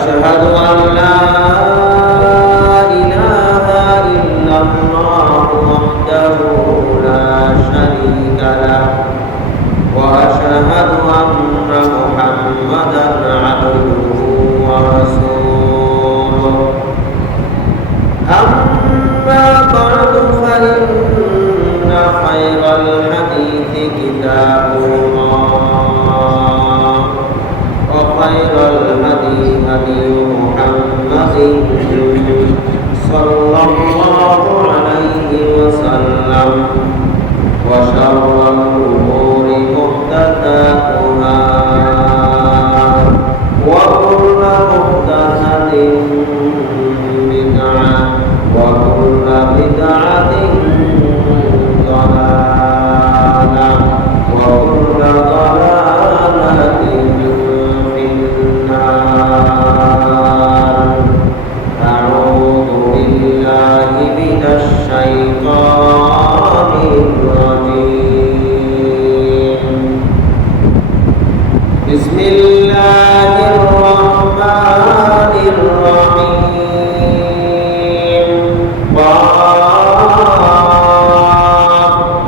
أشهد أن لا إله إلا الله وحده لا شريك له وأشهد أن محمدا عبده ورسوله أما بعد فإن خير الحديث كتاب الله وخير الهدي هدي محمد صلى الله عليه وسلم وشر الأمور محدثاتها وكل محدثة بدعة وكل بدعة ضلالة وكل ضلالة في النار. أعوذ بالله من الشيطان الرجيم. بسم الله الرحمن الرحيم.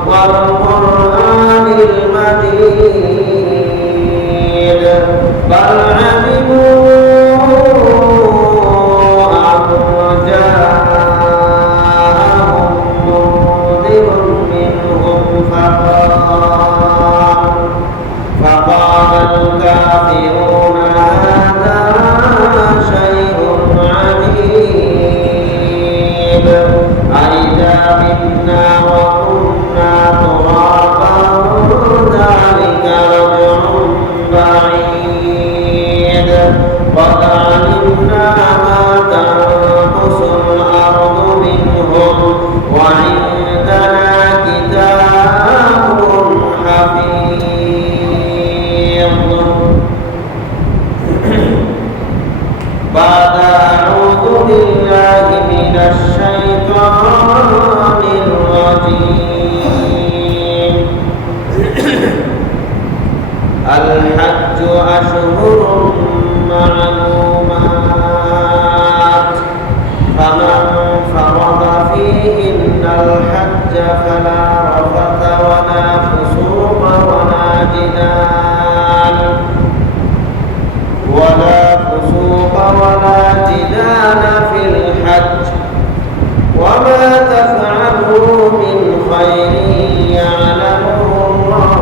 والقرآن المجيد بل عجبوا أن جاءهم منذر منهم فقال الكافرون هذا شيء عجيب أإذا متنا وكنا ترابا ذلك رجع بعيد قد علمنا ما تنقص الأرض منهم وعندنا كتاب حفيظ. بعد أعوذ بالله من الشيطان الرجيم. الحج أشهر معلومات فمن فرض فيهن الحج فلا رفث ولا فسوق ولا جدال في الحج وما تفعلوا من خير يعلمه الله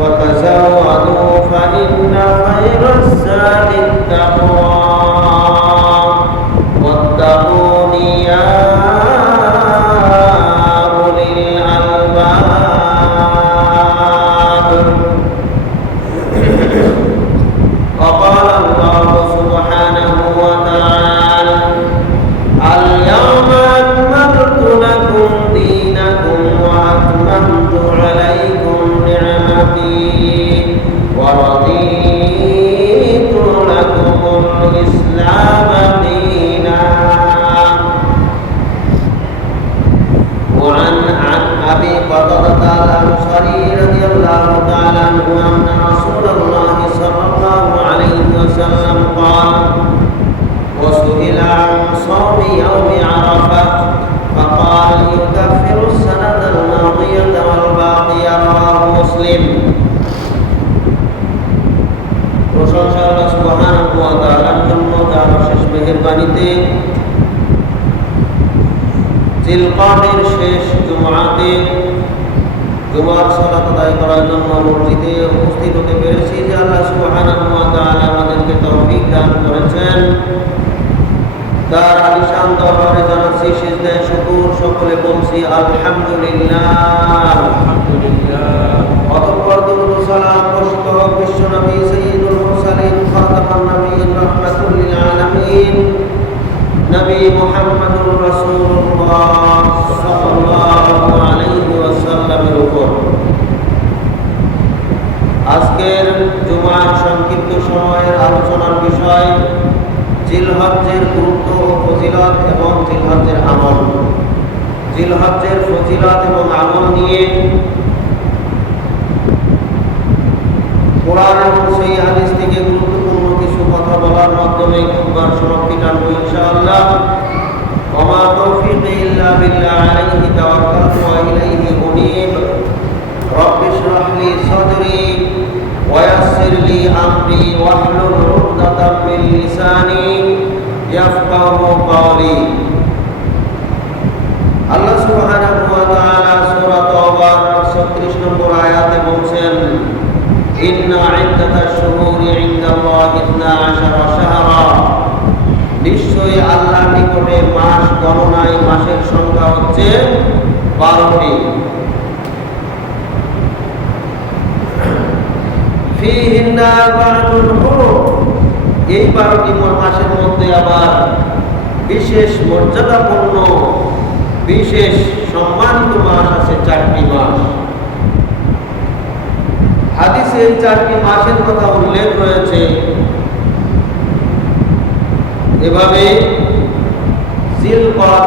وتزودوا فإن خير الزاد التقوى واتقون يا أولي الألباب. وقال الله سبحانه وتعالى اليوم أكملت لكم دينكم وأتممت عليكم نعمتي ورضيت لكم الإسلام دينا. وعن أبي قتادة الأنصاري رضي الله تعالى عنه أن رسول الله صلى الله عليه وسلم قال وسئل عن صوم يوم عرفة فقال يكفر السنة الماضية والباقية. رواه مسلم. প্রশংসা আল্লাহ সুবহানাহু ওয়া তাআলার জন্য যার শেষ মেহেরবানিতে জিলকাদের শেষ জুমআতে জুমার সালাত আদায় করার জন্য মসজিদে উপস্থিত হতে পেরেছি যে আল্লাহ সুবহানাহু ওয়া তাআলা আমাদেরকে তৌফিক দান করেছেন। তার আলিশান দরবারে জানাচ্ছি সিজদায়ে শুকর, সকলে বলছি আলহামদুলিল্লাহ। অতঃপর দরুদ ও সালাম বর্ষিত হোক বিশ্ব নবী সাইয়্যিদুল মুরসালিন খাতামান নবিয়্যিন রাহমাতুল লিল আলামিন নবী মুহাম্মদুর রাসূলুল্লাহ সাল্লাল্লাহু আলাইহি ওয়াসাল্লামের উপর। আজকের জুমার সংক্ষিপ্ত সময়ের আলোচনার বিষয় জিলহজ্জের গুরুত্ব ও ফজিলত এবং জিলহজ্জের আমল। জিলহজ্জের ফজিলত এবং আমল নিয়ে কোরআন এবং সহিহ হাদিস থেকে গুরুত্বপূর্ণ দোয়ার মাধ্যমে খুববার সমাপ্তি টানবো ইনশাআল্লাহ। ওমা তৌফিকি ইল্লা বিল্লাহ, আলাইহি তাওয়াক্কালতু ওয়া ইলাইহি উনীব। রব্বি ইশরাহ লি সাদরি ওয়া ইয়াসসির লি আমরি ওয়াহলুল উকদাতাম মিন লিসানি ইয়াফকাহু কওলি। আল্লাহ সুবহানাহু ওয়া তাআলা সূরা তাওবার 36 নম্বর আয়াতে বলছেন, ইন্না ইদ্দাতাশ শুহুরি ইনদাল্লাহি 12 শাহরা, নিশ্চয়ই আল্লাহর নিকটে মাস গণনায় মাসের সংখ্যা হচ্ছে 12টি। ফীহিন্না আরবা'তুন হুরুম, এই 12টি মাসের মধ্যে আবার বিশেষ মর্যাদাপূর্ণ বিশেষ সম্মানিত মাস আছে 4টি মাস। হাদিসে এই 4টি মাসের কথা উল্লেখ রয়েছে এভাবে: জিলকদ,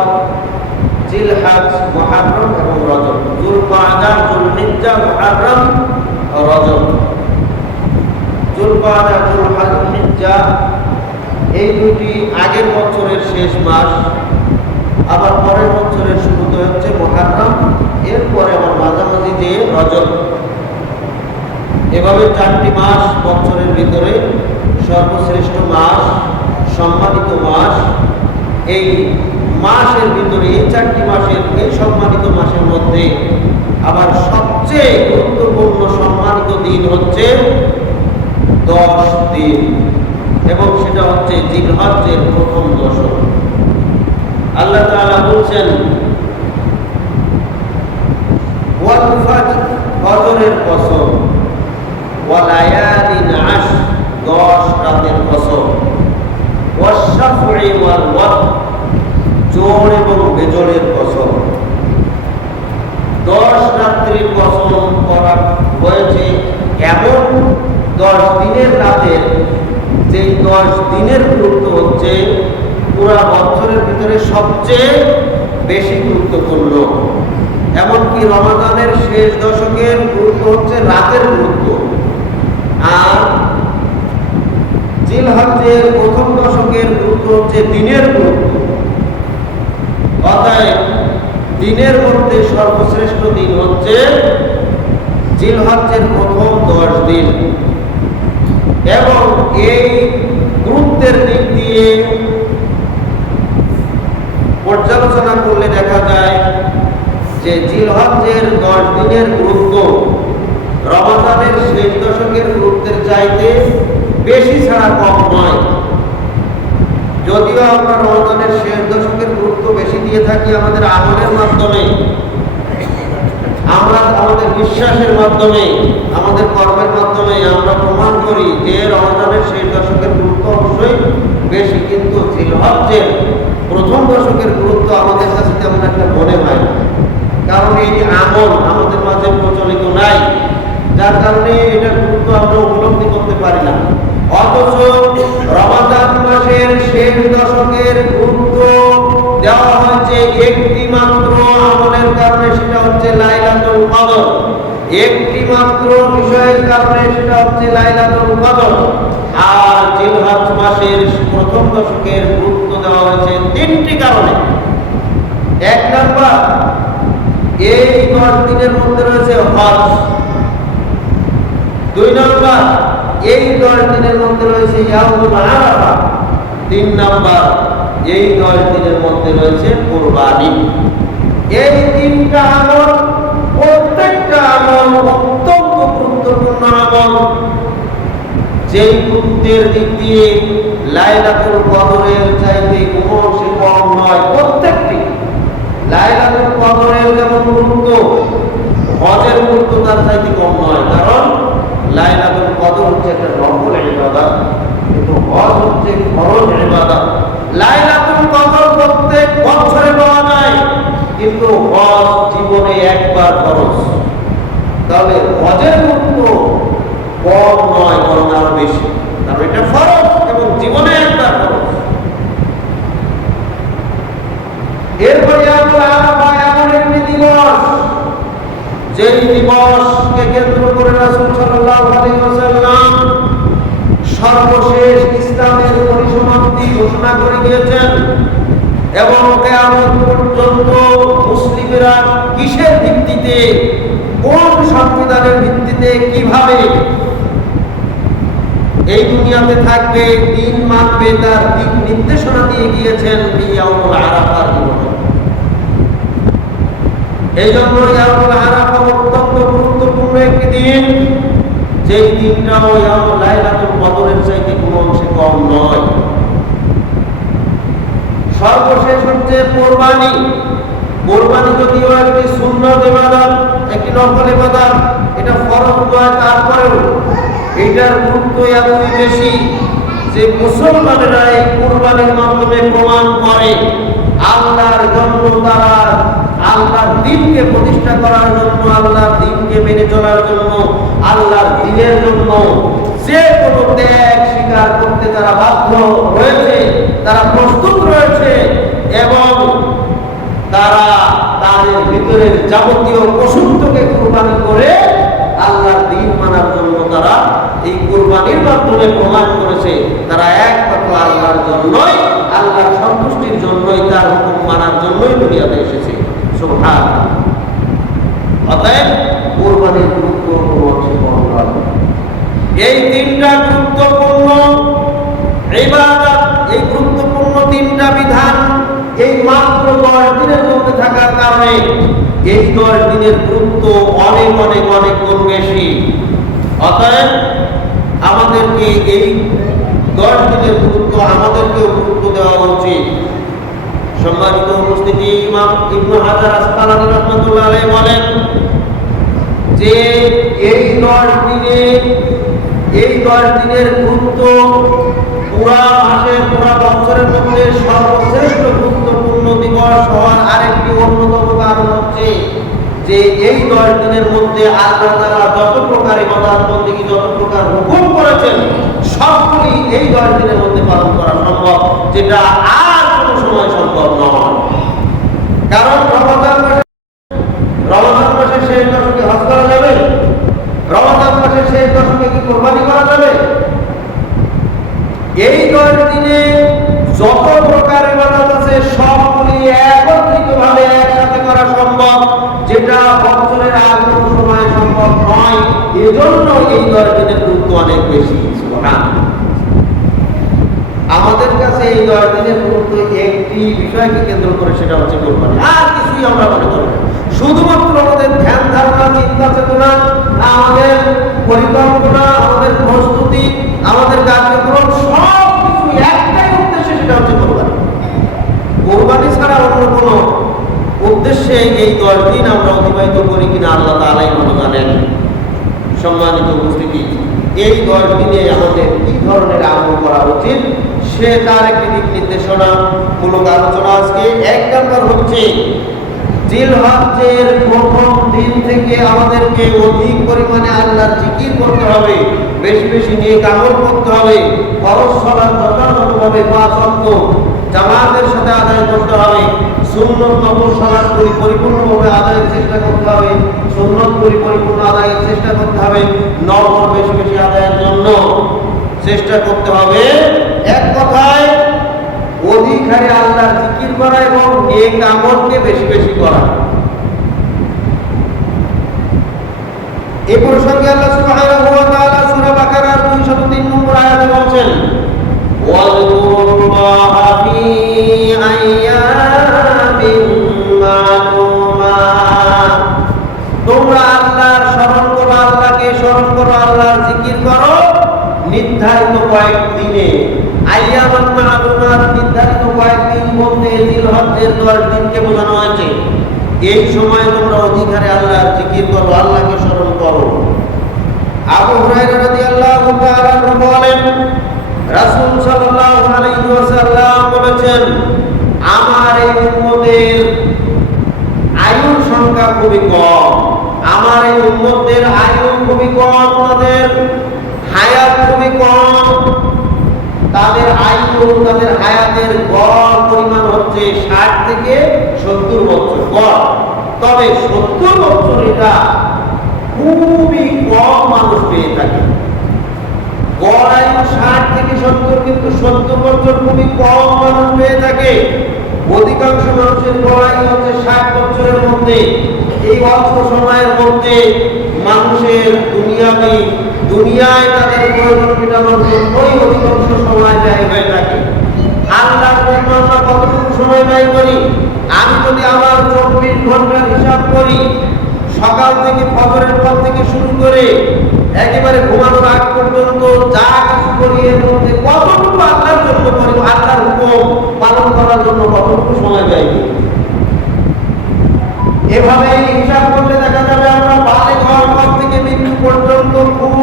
জিলহজ, মুহররম এবং রজব। যুলকাদা, যুলহিজ্জা, মুহররম ও রজব। যুলকাদা, যুলহিজ্জা এই দুটি আগের বছরের শেষ মাস, আবার পরের বছরের শুরুতে হচ্ছে মুহররম, এরপরে আবার মাঝামাঝি যে রজব। এভাবে 4টি মাস বছরের ভিতরে সর্বশ্রেষ্ঠ মাস, সম্মানিত মাস। এই মাসের ভিতরে এই 4টি মাসের এই সম্মানিত মাসের মধ্যে আবার সবচেয়ে গুরুত্বপূর্ণ সম্মানিত দিন হচ্ছে 10 দিন, এবং সেটা হচ্ছে জিলহজ্জের প্রথম দশক। আল্লাহ তাআলা বলছেন, ওয়াল ফাজর, ফজরের কসম, ওয়া লায়ালিন আশর, 10 রাতের কসম, ওয়াশ শাফঈ ওয়াল ওয়াতর, জোড় এবং বেজোড়ের কসম। 10 রাত্রির কসম করা হয়েছে এমন 10 দিনের রাতের, যেই 10 দিনের গুরুত্ব হচ্ছে পুরা বছরের ভিতরে সবচেয়ে বেশি গুরুত্বপূর্ণ। এমনকি রমাদানের শেষ দশকের গুরুত্ব হচ্ছে রাতের গুরুত্ব, আর জিলহজ্জের প্রথম দশকের গুরুত্ব হচ্ছে দিনের গুরুত্ব। অতএব দিনের মধ্যে সর্বশ্রেষ্ঠ দিন হচ্ছে জিলহজ্জের প্রথম 10 দিন। এবং এই গুরুত্বের দিক দিয়ে পর্যালোচনা করলে দেখা যায় যে জিলহজ্জের 10 দিনের গুরুত্ব রমজানের শেষ দশকের গুরুত্বের চাইতে বেশি ছাড়া কম নয়। যদিও আমরা রমজানের শেষ দশকের গুরুত্ব বেশি দিয়ে থাকি আমাদের আমলের মাধ্যমে, আমরা আমাদের বিশ্বাসের মাধ্যমে, আমাদের কর্মের মাধ্যমে আমরা প্রমাণ করি যে রমজানের শেষ দশকের গুরুত্ব অবশ্যই বেশি, কিন্তু জিলহজ্জের প্রথম দশকের গুরুত্ব আমাদের কাছে তেমন একটা মনে হয় না, কারণ এই আমল আমাদের মাঝে প্রচলিত নাই, যার কারণে এটার গুরুত্ব আমরা উপলব্ধি করতে পারি না। অথচ রমজান মাসের শেষ দশকের গুরুত্ব দেওয়া হয়েছে একটি মাত্র আমলের কারণে, সেটা হচ্ছে লাইলাতুল কদর। একটি মাত্র বিষয়ের কারণে, সেটা হচ্ছে লাইলাতুল কদর। আর জিলহজ মাসের প্রথম দশকের গুরুত্ব দেওয়া হয়েছে 3টি কারণে। 1 নাম্বার, এই 10 দিনের মধ্যে রয়েছে হজ। 2 নাম্বার, এই 10 দিনের মধ্যে রয়েছে ইয়াউমুল আরাফা। 3 নাম্বার, এই 10 দিনের মধ্যে রয়েছে কুরবানি। এই 3টা আমল, প্রত্যেকটা আমল অত্যন্ত গুরুত্বপূর্ণ আমল, যেই গুরুত্বের দিক দিয়ে লাইলাতুল কদরের চাইতে কোনো অংশে কম নয়। প্রত্যেকটি লাইলাতুল কদরের যেমন গুরুত্ব, হজের গুরুত্ব তার চাইতে কম নয়, কারণ লাইলাতুল কদর হচ্ছে একটা নফল ইবাদত, কিন্তু হজ হচ্ছে ফরজ ইবাদত। লাইলাতুল কদর প্রত্যেক বছরে পাওয়া যায়, কিন্তু হজ জীবনে একবার ফরজ। তাহলে হজের গুরুত্ব কম নয়, বরং আরো বেশি, কারণ এটা ফরজ এবং জীবনে একবার ফরজ। এরপরে আমরা এমন একটি দিবস, যেই দিবসকে কেন্দ্র করে রাসূল সাল্লাল্লাহু আলাইহি ওয়াসাল্লাম সর্বশেষ ইসলামের দিয়েছেন এবং কিয়ামত পর্যন্ত মুসলিমরা কিসের ভিত্তিতে, কোন সংবিধানের ভিত্তিতে, কিভাবে এই দুনিয়াতে থাকবে, দিন মানবে, তার দিক নির্দেশনা দিয়ে গিয়েছেন ইয়াউমুল আরাফার দিবসে। এই জন্য ইয়াউমুল আরাফা অত্যন্ত গুরুত্বপূর্ণ একটি দিন, যেই দিনটাও লাইলাতুল কদরের চাইতে কোনো অংশে কম নয়। সর্বশেষ হচ্ছে কোরবানি। কোরবানি যদিও একটি সুন্নত ইবাদত, একটি নফল ইবাদত, এটা ফরজ নয়, তারপরেও এটার গুরুত্ব এতই বেশি যে মুসলমানেরা এই কোরবানির মাধ্যমে প্রমাণ করে আল্লাহর জন্য, তারা আল্লাহর দ্বীনকে প্রতিষ্ঠা করার জন্য, আল্লাহর দ্বীনকে মেনে চলার জন্য, আল্লাহর দ্বীনের জন্য যে কোনো ত্যাগ স্বীকার করতে তারা বাধ্য রয়েছে, তারা প্রস্তুত রয়েছে এবং তারা তাদের ভিতরের যাবতীয় পশুত্বকে কোরবানি করে আল্লাহর দ্বীন মানার জন্য তারা এই কোরবানির মাধ্যমে প্রমাণ করেছে তারা একমাত্র আল্লাহর জন্যই, আল্লাহর সন্তুষ্টির জন্যই, তার হুকুম মানার জন্যই দুনিয়াতে এসেছে। সুবহানাল্লাহ। অতএব কোরবানির গুরুত্ব কোনো অংশে কম নয়। এই তিনটা গুরুত্বপূর্ণ ইবাদত, এই গুরুত্বপূর্ণ তিনটা বিধান এই মাত্র 10 দিনের মধ্যে থাকার কারণে এই 10 দিনের গুরুত্ব অনেক অনেক অনেক গুণ বেশি। অতএব আমাদেরকে এই 10 দিনের গুরুত্ব আমাদেরকেও গুরুত্ব দেওয়া উচিত। সম্মানিত উপস্থিতি, ইমাম ইবনে হাজার আসকালানী রাহমাতুল্লাহ আলাইহি বলেন যে এই 10 দিনের গুরুত্ব পুরা মাসের, পুরা বছরের মধ্যে সর্বশ্রেষ্ঠ গুরুত্বপূর্ণ দিবস হওয়ার আরেকটি অন্যতম কারণ হচ্ছে যে এই 10 দিনের মধ্যে আল্লাহ তাআলা যত প্রকার ইবাদত বন্দেগী, যত প্রকার হুকুম করেছেন সবগুলি এই 10 দিনের মধ্যে পালন করা সম্ভব, যেটা আর কোনো সময় সম্ভব নয়। কারণ রমজান মাসে শেষ দশকে হজ করা যাবে? রমজান মাসের শেষ দশকে কি কোরবানি করা যাবে? এই 10 দিনে যত প্রকার ইবাদত আছে সবগুলি একত্রিতভাবে একসাথে করা সম্ভব, যেটা বছরের আর কোনো সময় সম্ভব নয়। এজন্য এই 10 দিনের গুরুত্ব অনেক বেশি। সুবহানাল্লাহ। আমাদের কাছে এই 10 দিনের গুরুত্ব একটি বিষয়কে কেন্দ্র করে, সেটা হচ্ছে কোরবানি। আর কিছুই আমরা মনে করি না। শুধুমাত্র আমাদের ধ্যান ধারণা, চিন্তা চেতনা, আমাদের পরিকল্পনা, আমাদের প্রস্তুতি, আমাদের কার্যক্রম সব কিছু একটাই উদ্দেশ্যে, সেটা হচ্ছে কোরবানি। কোরবানি ছাড়া অন্য কোনো উদ্দেশ্যে এই 10 দিন আমরা অতিবাহিত করি কিনা আল্লাহ তাআলাই ভালো জানেন। সম্মানিত উপস্থিতি, এই 10 দিনে আমাদের কি ধরনের আমল করা উচিত সে তার একটি দিক নির্দেশনা মূলক আলোচনা আজকে। 1 নম্বর হচ্ছে জিলহজ্জের প্রথম দিন থেকে আমাদেরকে অধিক পরিমাণে আল্লাহর জিকির করতে হবে, বেশি বেশি নেক আমল করতে হবে, ফরজ সালাত যথাযথভাবে 5 ওয়াক্ত জামাতের সাথে আদায় করতে হবে, সুন্নত নফল সালাত পরিপূর্ণভাবে আদায়ের চেষ্টা করতে হবে, সুন্নত পরিপূর্ণ আদায়ের চেষ্টা করতে হবে, নফল বেশি বেশি আদায়ের জন্য চেষ্টা করতে হবে। এক কথায় অধিক হারে আল্লাহর জিকির করা এবং নেক আমলকে বেশি বেশি করা। এই প্রসঙ্গে আল্লাহ সুবহানাহু ওয়া তাআলা সূরা বাকারার 203 নম্বর আয়াতে বলেন, ওয়াযকুরুল্লাহা ফি আইয়ামিন মা'লুমাত। তোমরা আল্লাহর স্মরণ করো, আল্লাহকে স্মরণ করো, আল্লাহর জিকির করো নির্ধারিত কয়েকদিনে। আইয়ামান মা'লুমাত, নির্ধারিত কয়েকদিন বলতে জিলহজ্জের 10 দিনকে বোঝানো হয়েছে। এই সময় তোমরা অধিকারে আল্লাহর জিকির করো, আল্লাহকে স্মরণ করো। আবু হুরায়রা রাদিয়াল্লাহু তাআলা আনহু বলেন, রাসূল সাল্লাল্লাহু আলাইহি ওয়াসাল্লাম বলেছেন, আমার এই উম্মতের আয়ুর সংখ্যা খুবই কম, আমার এই উম্মতের আয়ু খুবই কম, তাদের হায়াত খুবই কম, তাদের আয়ু, তাদের হায়াতের গড় পরিমাণ হচ্ছে 60 থেকে 70 বছর গড়। তবে 70 বছর এটা খুবই কম মানুষ পেয়ে থাকে। গড় আয়ু 60 থেকে 70 কিন্তু 70 বছর খুবই কম মানুষ পেয়ে থাকে। অধিকাংশ মানুষের বয়স হচ্ছে 60 বছরের মধ্যে। এই অল্প সময়ের মধ্যে মানুষের দুনিয়ায় তাদের প্রয়োজন মেটানোর জন্যই অধিকাংশ সময় ব্যয় হয়ে থাকে। আল্লাহর জন্য আমরা কতটুকু সময় ব্যয় করি? আমি যদি আমার 24 ঘন্টার হিসাব করি, সকাল থেকে ফজরের পর থেকে শুরু করে একেবারে ঘুমানোর আগ পর্যন্ত যা কিছু করি, এর মধ্যে কতটুকু আল্লাহর জন্য করি, আল্লাহর হুকুম পালন করার জন্য কতটুকু সময় ব্যয় করি। এভাবে হিসাব করলে দেখা যাবে আমরা বালিগ হওয়ার পর থেকে মৃত্যু পর্যন্ত খুব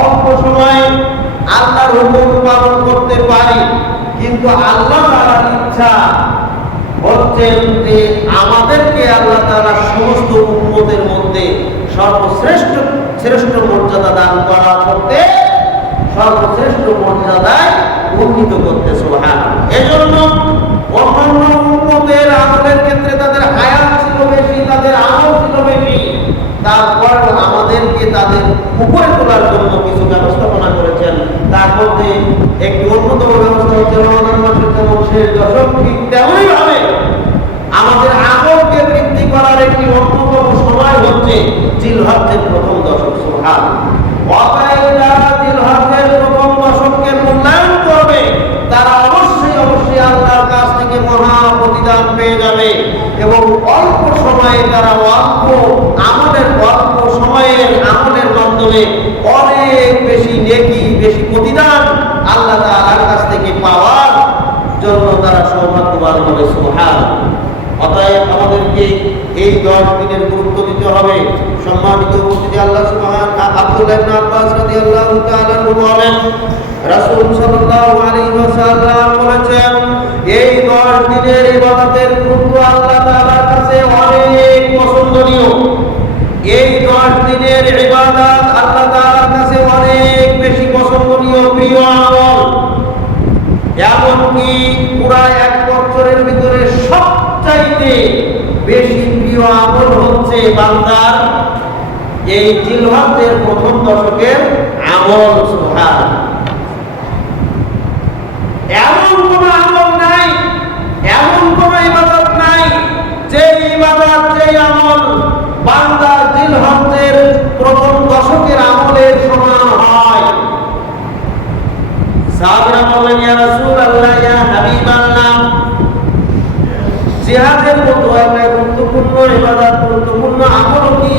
অল্প সময় আল্লাহর হুকুম পালন করতে পারি। কিন্তু আল্লাহ তাআলার ইচ্ছা হচ্ছেন যে আমাদেরকে আল্লাহ তাআলা সমস্ত উম্মতের মধ্যে শ্রেষ্ঠ মর্যাদা দান করা করতে, সর্বশ্রেষ্ঠ মর্যাদায় উন্নীত করতে। সুবহানাল্লাহ। এজন্য অন্যান্য উম্মতের আমলের ক্ষেত্রে তাদের হায়াত ছিল বেশি, তাদের আমল ছিল বেশি, তারপর আমাদেরকে তাদের উপরে তোলার জন্য কিছু ব্যবস্থাপনা করেছেন। তার মধ্যে একটি অন্যতম ব্যবস্থা হচ্ছে রমজান মাসের যেমন শেষ দশক, ঠিক তেমনই ভাবে আমাদের আমলকে বৃদ্ধি করার একটি অন্যতম সময় হচ্ছে জিলহজ্জের প্রথম দশক। সুবহানাল্লাহ। যারা জিলহজ্জের প্রথম দশককে মূল্যায়ন করবে তারা অবশ্যই আল্লাহর কাছ থেকে মহা প্রতিদান পেয়ে যাবে এবং অল্প সময়ে তারা অল্প সময়ের আমলের মাধ্যমে অনেক বেশি নেকি, বেশি প্রতিদান আল্লাহ তাআলার কাছ থেকে পাওয়ার জন্য তারা সৌভাগ্যবান হবে। সুবহানাল্লাহ। অতএব আমাদেরকে এই 10 দিনের গুরুত্ব দিতে হবে। সম্মানিত উপস্থিতি, আল্লাহ সুবহানাহু আব্দুল্লাহ ইবনে আব্বাস রাদিয়াল্লাহু তাআলা বলেন, রাসূল সাল্লাল্লাহু আলাইহি ওয়াসাল্লাম বলেছেন, এই 10 দিনের ইবাদতের গুরুত্ব আল্লাহ তাআলার কাছে অনেক পছন্দনীয়। এই 10 দিনের ইবাদত আল্লাহ তাআলার কাছে অনেক বেশি পছন্দনীয়, প্রিয় আমল। এমনকি পুরা 1 বছরের ভিতরে সবচাইতে বেশি প্রিয় আমল হচ্ছে বান্দার এই জিলহজ্জের প্রথম দশকের আমল। সুবহানাল্লাহ। এমন কোন আমল নাই, এমন কোন ইবাদত নাই যে ইবাদত, যে আমল বান্দার জিলহজ্জের প্রথম দশকের আমলের সমান হয়। সাহাবারা বললেন, ইয়া রাসূলুল্লাহ, ইয়া হাবিবাল্লাহ, জিহাদের মতো একটা গুরুত্বপূর্ণ ইবাদত, গুরুত্বপূর্ণ আমল কি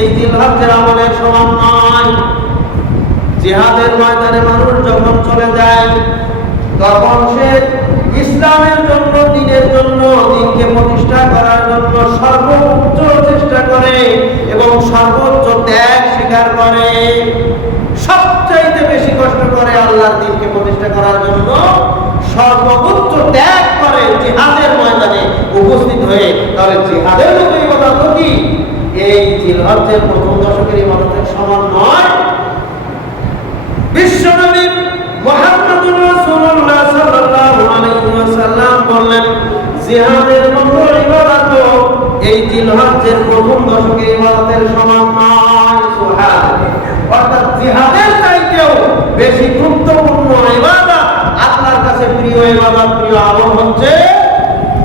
এই জিলহজ্জের আমলের সমান নয়? জিহাদের ময়দানে মানুষ যখন চলে যায় তখন সে ইসলামের জন্য, দ্বীনের জন্য, দ্বীনকে প্রতিষ্ঠা করার জন্য সর্বোচ্চ চেষ্টা করে এবং সর্বোচ্চ ত্যাগ স্বীকার করে, সবচাইতে বেশি কষ্ট করে আল্লাহর দ্বীনকে প্রতিষ্ঠা করার জন্য সর্বোচ্চ ত্যাগ করে জিহাদের ময়দানে উপস্থিত হয়ে। তাহলে জিহাদের মতো ইবাদত কি এই জিলহজ্জের প্রথম দশকের ইবাদতের সমান নয়? বিশ্বনবী মুহাম্মদুর রাসূলুল্লাহ সাল্লাল্লাহু আলাইহি ওয়াসাল্লাম বললেন, জিহাদের মতো ইবাদত এই জিলহজ্জের প্রথম দশকের ইবাদতের সমান নয়। সুবহানাল্লাহ। অর্থাৎ জিহাদের চাইতেও বেশি গুরুত্বপূর্ণ ইবাদত, আল্লাহর কাছে প্রিয় ইবাদত, প্রিয় আমল হচ্ছে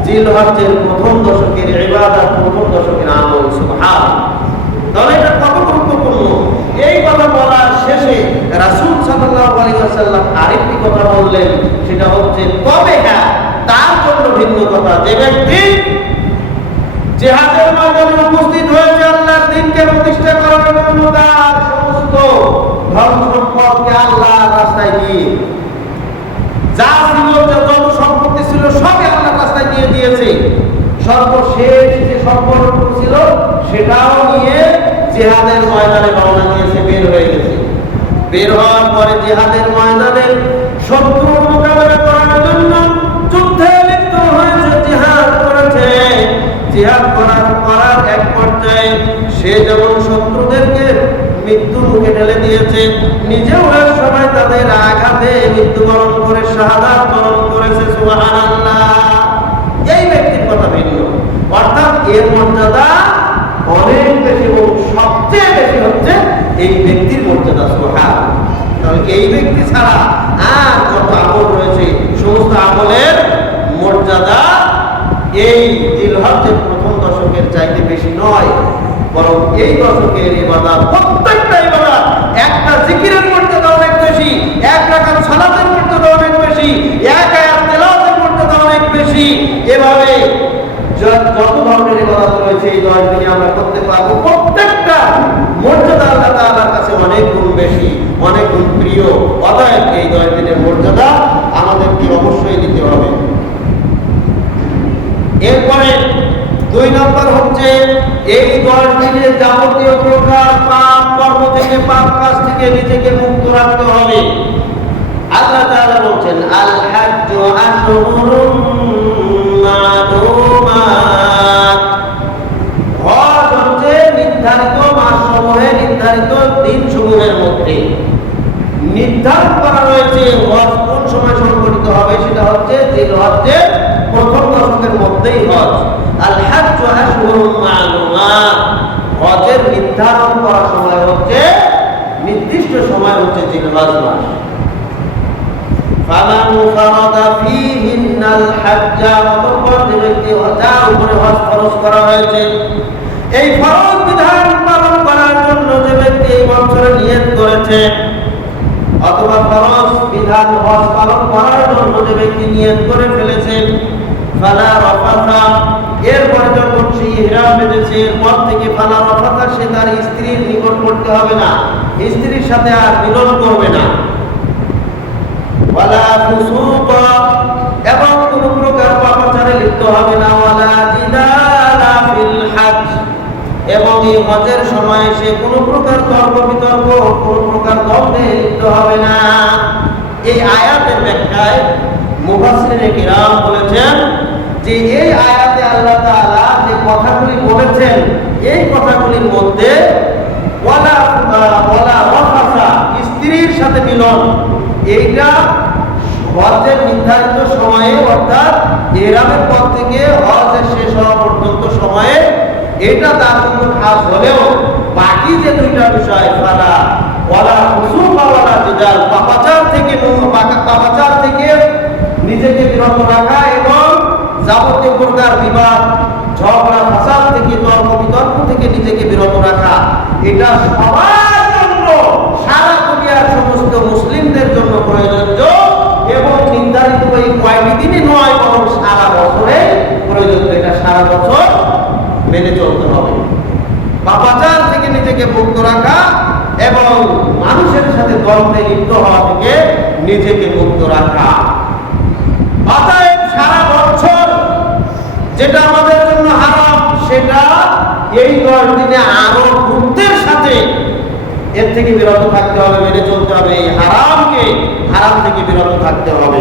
জিলহজ্জের প্রথম দশকের ইবাদত, প্রথম দশকের আমল। সুবহানাল্লাহ। তাহলে এটা কত গুরুত্বপূর্ণ। এই কথা বলার শেষে রাসূল সাল্লাল্লাহু আলাইহি ওয়াসাল্লাম আরেকটি কথা বললেন, সেটা হচ্ছে তবে হ্যাঁ, তার জন্য ভিন্ন কথা, যে ব্যক্তি জিহাদের ময়দানে উপস্থিত হয়েছে আল্লাহর দ্বীনকে প্রতিষ্ঠা করার জন্য, তার সমস্ত ধন সম্পদকে আল্লাহর রাস্তায় দিয়ে, যা ছিল, যত সম্পত্তি ছিল সবই আল্লাহর রাস্তায় দিয়ে দিয়েছে। সর্বশেষ যে সম্পদটুকু ছিল সেটাও নিয়ে জিহাদের ময়দানে রওনা দিয়েছে, বের হয়ে গেছে। বের হওয়ার পরে জিহাদের ময়দানে শত্রুর মোকাবেলা করার জন্য যুদ্ধে লিপ্ত হয়েছে, জিহাদ করেছে। জিহাদ করার এক পর্যায়ে সে যেমন শত্রুদেরকে মৃত্যুর মুখে ঠেলে দিয়েছে, নিজেও এক সময় তাদের আঘাতে মৃত্যুবরণ করে শাহাদাত বরণ করেছে। সুবহানাল্লাহ। এই ব্যক্তির কথা ভিন্ন, অর্থাৎ এর মর্যাদা অনেক বেশি এবং সবচেয়ে বেশি হচ্ছে এই ব্যক্তির মর্যাদা। সুবহানাল্লাহ। তাহলে এই ব্যক্তি ছাড়া আর যত আমল রয়েছে, সমস্ত আমলের মর্যাদা এই জিলহজ্জের প্রথম দশকের চাইতে বেশি নয়, বরং এই দশকের ইবাদত, প্রত্যেকটা ইবাদত, একটা জিকিরের মর্যাদা অনেক বেশি, এক রাকাত সালাতের মর্যাদা অনেক বেশি, এক আয়াত তেলাওয়াতের মর্যাদা অনেক বেশি। এভাবে যত ধরনের ইবাদত রয়েছে এই 10 দিনে আমরা করতে পারবো, প্রত্যেকটা মর্যাদা আল্লাহ তাআলার কাছে অনেক গুণ বেশি, অনেক গুণ প্রিয়। অতএব এই 10 দিনের মর্যাদা আমাদেরকে অবশ্যই দিতে হবে। এরপরে 2 নম্বর হচ্ছে এই 10 দিনের যাবতীয় প্রকার পাপ কর্ম থেকে, পাপ কাজ থেকে নিজেকে মুক্ত রাখতে হবে। আল্লাহ তাআলা বলছেন, আল হাজ্জু আশহুরুম মা'লুমাত, হজ হচ্ছে নির্ধারিত মাসসমূহে, নির্ধারিত দিনসমূহের মধ্যে নির্ধারণ করা রয়েছে। হজ কোন সময় সংঘটিত হবে সেটা হচ্ছে জিলহজ্জের প্রথম দশকের মধ্যেই হজ। আল হাজ্জু আশহুরুম মা'লুমাত, হজের নির্ধারণ করা সময় হচ্ছে, নির্দিষ্ট সময় হচ্ছে জিলহজ মাস। ফামান ফারাদা ফীহিন্নাল হাজ্জা, অতঃপর যে ব্যক্তি যার উপরে হজ ফরজ করা হয়েছে, এই ফরজ বিধান পালন করার জন্য যে ব্যক্তি এই বছরে নিয়ত করেছে, অথবা ফরজ বিধান হজ পালন করার জন্য যে ব্যক্তি নিয়ত করে ফেলেছে, ফালা রাফাথা, এরপরে যখন সে ইহরাম বেঁধেছে এরপর থেকে ফালা রাফাথা, সে তার স্ত্রীর নিকট করতে হবে না, স্ত্রীর সাথে আর মিলন করবে না। ওয়ালা ফুসুকা, এবং কোন প্রকার পাপাচারে লিপ্ত হবে না। ওয়ালা জিদালা ফিল হজ, এবং এই হজের সময় সে কোন প্রকার তর্ক বিতর্ক, কোন প্রকার দ্বন্দ্বে লিপ্ত হবে না। এই আয়াতের ব্যাখ্যায় মুফাসসিরিনে কিরাম বলেছেন যে এই আয়াতে আল্লাহ তাআলা যে কথাগুলি বলেছেন, এই কথাগুলির মধ্যে ওয়ালা রাফাসা, স্ত্রীর সাথে মিলন, এইটা হজের নির্ধারিত সময়ে, অর্থাৎ ইহরামের পর থেকে হজের শেষ হওয়া পর্যন্ত সময়ে, এটা তার জন্য খাস হলেও বাকি যে 2টা বিষয়, ফালা ওয়ালা ফুসুকা ওয়ালা জিদাল, পাপাচার থেকে নিজেকে বিরত রাখা এবং যাবতীয় প্রকার বিবাদ, ঝগড়া ফাসাদ থেকে, তর্ক বিতর্ক থেকে নিজেকে বিরত রাখা, এটা সবার জন্য, সারা দুনিয়ার সমস্ত মুসলিমদের জন্য প্রয়োজনীয় এবং নির্ধারিত এই কয়েকটি দিনই নয়, বরং সারা বছরে প্রয়োজনীয়। এটা সারা বছর মেনে চলতে হবে। পাপাচার থেকে নিজেকে মুক্ত রাখা এবং মানুষের সাথে দ্বন্দ্বে লিপ্ত হওয়া থেকে নিজেকে মুক্ত রাখা। অতএব সারা বছর যেটা আমাদের জন্য হারাম, সেটা এই 10 দিনে আরো গুরুত্বের সাথে এর থেকে বিরত থাকতে হবে, মেনে চলতে হবে। এই হারাম থেকে বিরত থাকতে হবে।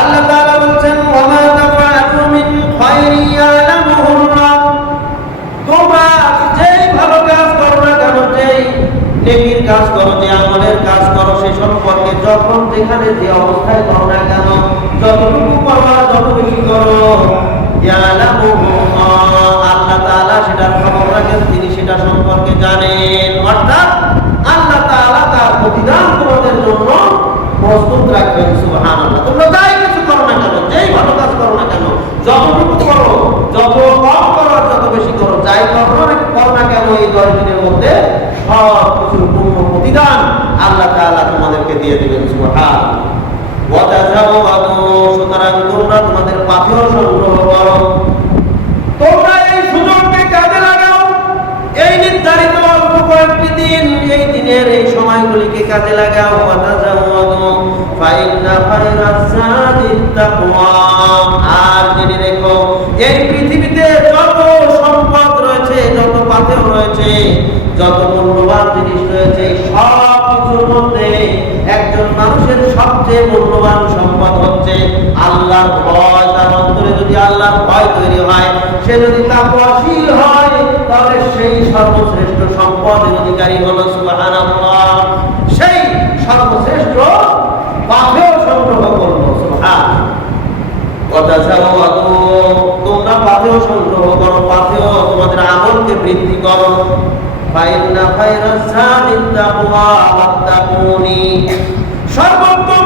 আল্লাহ তাআলা বলছেন, ওয়া মা তাফআলু মিন খায়রিন ইয়ালামুহুল্লাহ, তোমরা যেই ভালো কাজ করো না কেন, যেই নেকির কাজ করো, যে আমলের কাজ করো, সে সম্পর্কে যখন যেখানে যে অবস্থায় করো না কেন, যতটুকু করো, যত বেশি করো, ইয়ালামুহুল্লাহ, আল্লাহ তাআলা সেটার খবর রাখেন, তিনি সেটা সম্পর্কে জানেন। অর্থাৎ আল্লাহ তাআলা তার প্রতিদান তোমাদের জন্য প্রস্তুত রাখবেন। সুবহানাল্লাহ। তোমরা যাই কিছু করো না কেন, যেই ভালো কাজ করো না কেন, যতটুকু করো, যত কম করো, যত বেশি করো, যাই করো না কেন, এই 10 দিনের মধ্যে সব কিছুর পূর্ণ প্রতিদান আল্লাহ তাআলা তোমাদেরকে দিয়ে দিবেন। সুবহানাল্লাহ। ওয়া তাযাওয়াদু, সুতরাং তোমরা তোমাদের পাথেয় সংগ্রহ করো, তোমরা এই সুযোগকে কাজে লাগাও। এই নির্ধারিত অল্প কয়েকটি দিন, এই দিনের এই সময়গুলিকে কাজে লাগাও। ওয়া তাযাওয়াদু ফাইন্না খায়রাজ যাদিত তাকওয়া, আর জেনে রেখো এই পৃথিবীতে যত সম্পদ রয়েছে, যত পাথেয় রয়েছে, যত মূল্যবান জিনিস রয়েছে, সব কিছুর মধ্যে একজন মানুষের সবচেয়ে মূল্যবান সম্পদ হচ্ছে আল্লাহর ভয়। তার অন্তরে যদি আল্লাহর ভয় তৈরি হয়, সে যদি তাকওয়াশীল হয়, তাহলে সেই সর্বশ্রেষ্ঠ সম্পদের অধিকারী হলো সুবহানাল্লাহ। সেই সর্বশ্রেষ্ঠ পাথেয় সংগ্রহ করলো। সুবহানাল্লাহ। তোমরা পাথেয় সংগ্রহ করো, পাথেয় তোমাদের আমলকে বৃদ্ধি করো। ফাইন্না খায়রাজ যাদিত তাকওয়া ওয়াত্তাকুনি, সর্বোত্তম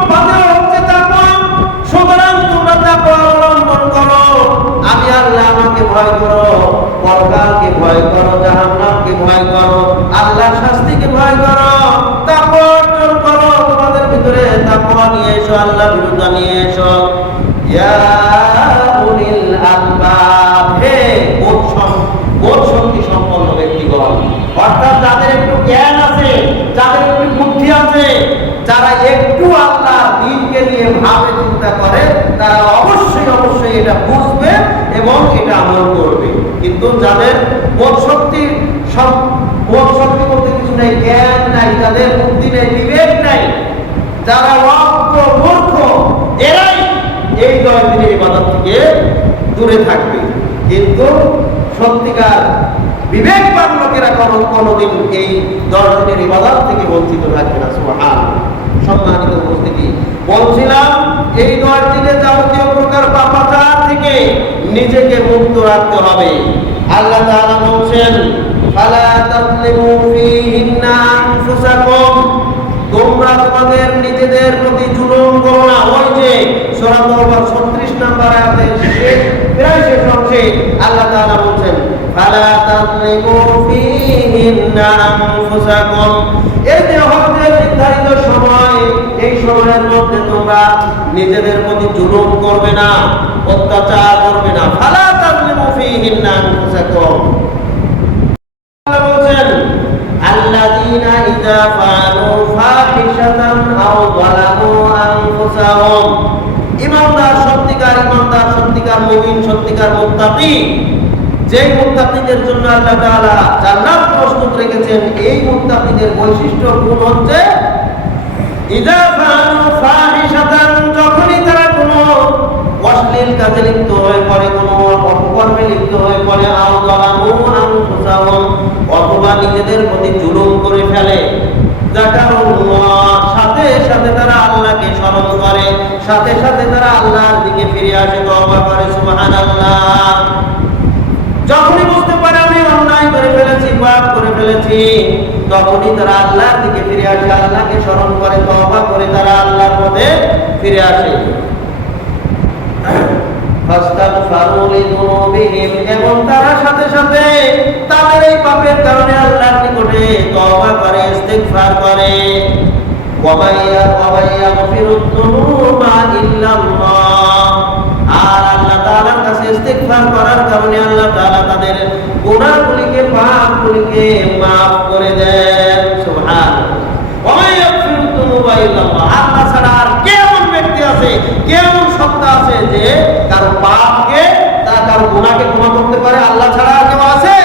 ভয় করো, জাহান্নামকে ভয় করো, আল্লাহর শাস্তিকে ভয় করো, তাকওয়া অর্জন করো, তোমাদের ভিতরে তাকওয়া নিয়ে এসো, আল্লাহ বিরুদ্ধে নিয়ে এসো। ইয়া উলিল আলবাব, হে বোধ শক্তি সম্পন্ন ব্যক্তিগণ, অর্থাৎ যাদের একটু জ্ঞান আছে, যাদের একটু বুদ্ধি আছে, যারা একটু আল্লাহর দ্বীনকে নিয়ে ভাবে চিন্তা করে, তারা অবশ্যই এটা বুঝবে এবং এটা আমল করবে। কিন্তু যাদের বোধ শক্তি বলতে কিছু নেই, জ্ঞান নাই, যাদের বুদ্ধি নেই, বিবেক নাই, যারা অজ্ঞ মূর্খ, এরাই এই 10 দিনের ইবাদত থেকে দূরে থাকবে। কিন্তু সত্যিকার বিবেকবান লোকেরা কোনোদিন এই 10 দিনের ইবাদত থেকে বঞ্চিত থাকবে না। সুবহানাল্লাহ। সম্মানিত উপস্থিতি, বলছিলাম এই 10 দিনে যাবতীয় প্রকার পাপাচার থেকে নিজেকে মুক্ত রাখতে হবে। আল্লাহ তাআলা বলছেন, ফালা তাযলিমু ফীহিন্না আনফুসাকুম, তোমরা তোমাদের নিজেদের প্রতি জুলুম করো না। ওই যে সূরা তাওবার 36 নম্বর আয়াতের প্রায় শেষ অংশে আল্লাহ তাআলা বলছেন, ফালা তাযলিমু ফীহিন্না আনফুসাকুম, এই যে হজের নির্ধারিত সময়, এই সময়ের মধ্যে তোমরা নিজেদের প্রতি জুলুম করবে না, অত্যাচার করবে না। ফালা তাযলিমু ফীহিন্না আনফুসাকুম, আল্লাহ বলছেন, আল্লাযীনা ইযা ফাআলু ফাহিশাতান আও যালামু আনফুসাহুম, ঈমানদার, সত্যিকার মুমিন, সত্যিকার মুত্তাকি, যেই মুত্তাকিদের জন্য আল্লাহ তাআলা জান্নাত প্রস্তুত রেখেছেন, এই মুত্তাকিদের বৈশিষ্ট্য গুণ হচ্ছে ইযা ফাআলু ফাহিশাতান, যখনই তারা কোনো অশ্লীল কাজে লিপ্ত হয়ে পড়ে, কোনো অপকর্মে লিপ্ত হয়ে পড়ে, আও যালামু আনফুসাহুম, অথবা নিজেদের প্রতি জুলুম করে ফেলে, যাকারুল্লাহ, সাথে সাথে তারা আল্লাহকে স্মরণ করে, সাথে সাথে তারা আল্লাহর দিকে ফিরে আসে, তওবা করে। সুবহানাল্লাহ। যখনই বুঝতে পারে আমি অন্যায় করে ফেলেছি, পাপ করে ফেলেছি, তখনই তারা আল্লাহর দিকে ফিরে আসে, আল্লাহকে স্মরণ করে, তওবা করে তারা আল্লাহর পথে ফিরে আসে। ফাস্তাগফারু লিযুনুবিহিম, এবং তারা সাথে সাথে তাদের এই পাপের কারণে আল্লাহর নিকটে তওবা করে, ইস্তিগফার করে। ওয়া ইয়াগফিরুয যুনুবা ইল্লাল্লাহ, আর আল্লাহ তাআলার কাছে ইস্তিগফার করার কারণে আল্লাহ তাআলা তাদের গুনাহগুলিকে, পাপগুলিকে maaf করে দেন। সুবহানাল্লাহ। ওয়া ইয়াগফিরুয যুনুবা ইল্লাল্লাহ, আল্লাহ ছাড়া আর কেমন ব্যক্তি আছে, কেমন সত্তা আছে যে কারো পাপকে, কারো গুনাহকে ক্ষমা করতে পারে? আল্লাহ ছাড়া আর কেউ আছে?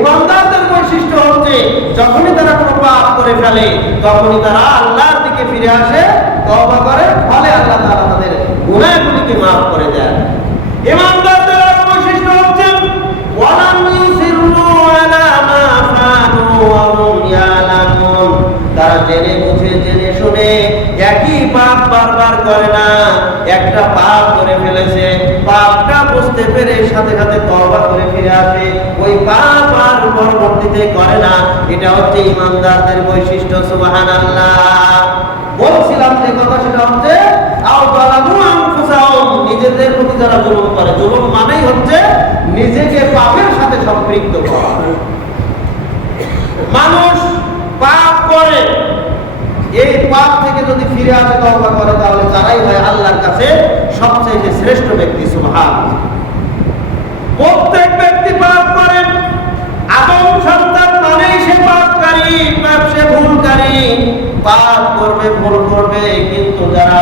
ইমানদারদের বৈশিষ্ট্য হচ্ছে যখনই তারা কোনো পাপ করে ফেলে, তখনই তারা আল্লাহর দিকে ফিরে আসে, তওবা করে, ফলে আল্লাহ তাআলা তাদের গুনাহগুলিকে maaf করে দেন। ইমানদারদের বৈশিষ্ট্য হচ্ছে ওয়ালাম ইউসিরু আলা মা ফাআলু ওয়া হুম ইয়ালামুন, তারা জেনে বুঝে, জেনে শুনে একই পাপ বারবার করে না। একটা পাপ করে ফেলেছে, পাপটা বুঝতে পেরে সাথে সাথে তওবা করে ফিরে আসে, ওই পাপ আর পরবর্তীতে করে না। এটা হচ্ছে ইমানদারদের বৈশিষ্ট্য। সুবহানাল্লাহ। বলছিলাম যে কথা, সেটা হচ্ছে আও যালামু আনফুসাহুম, নিজেদের প্রতি যারা জুলুম করে। জুলুম মানেই হচ্ছে নিজেকে পাপের সাথে সম্পৃক্ত করা। মানুষ পাপ করে, এই পাপ থেকে যদি ফিরে আসে, তওবা করে, তাহলে তারাই হয় আল্লাহর কাছে সবচেয়ে শ্রেষ্ঠ ব্যক্তি। সুবহানাল্লাহ। প্রত্যেক ব্যক্তি পাপ করে, আদম সন্তান মানেই সে পাপকারী, সে ভুলকারী, পাপ করবে, ভুল করবে, কিন্তু যারা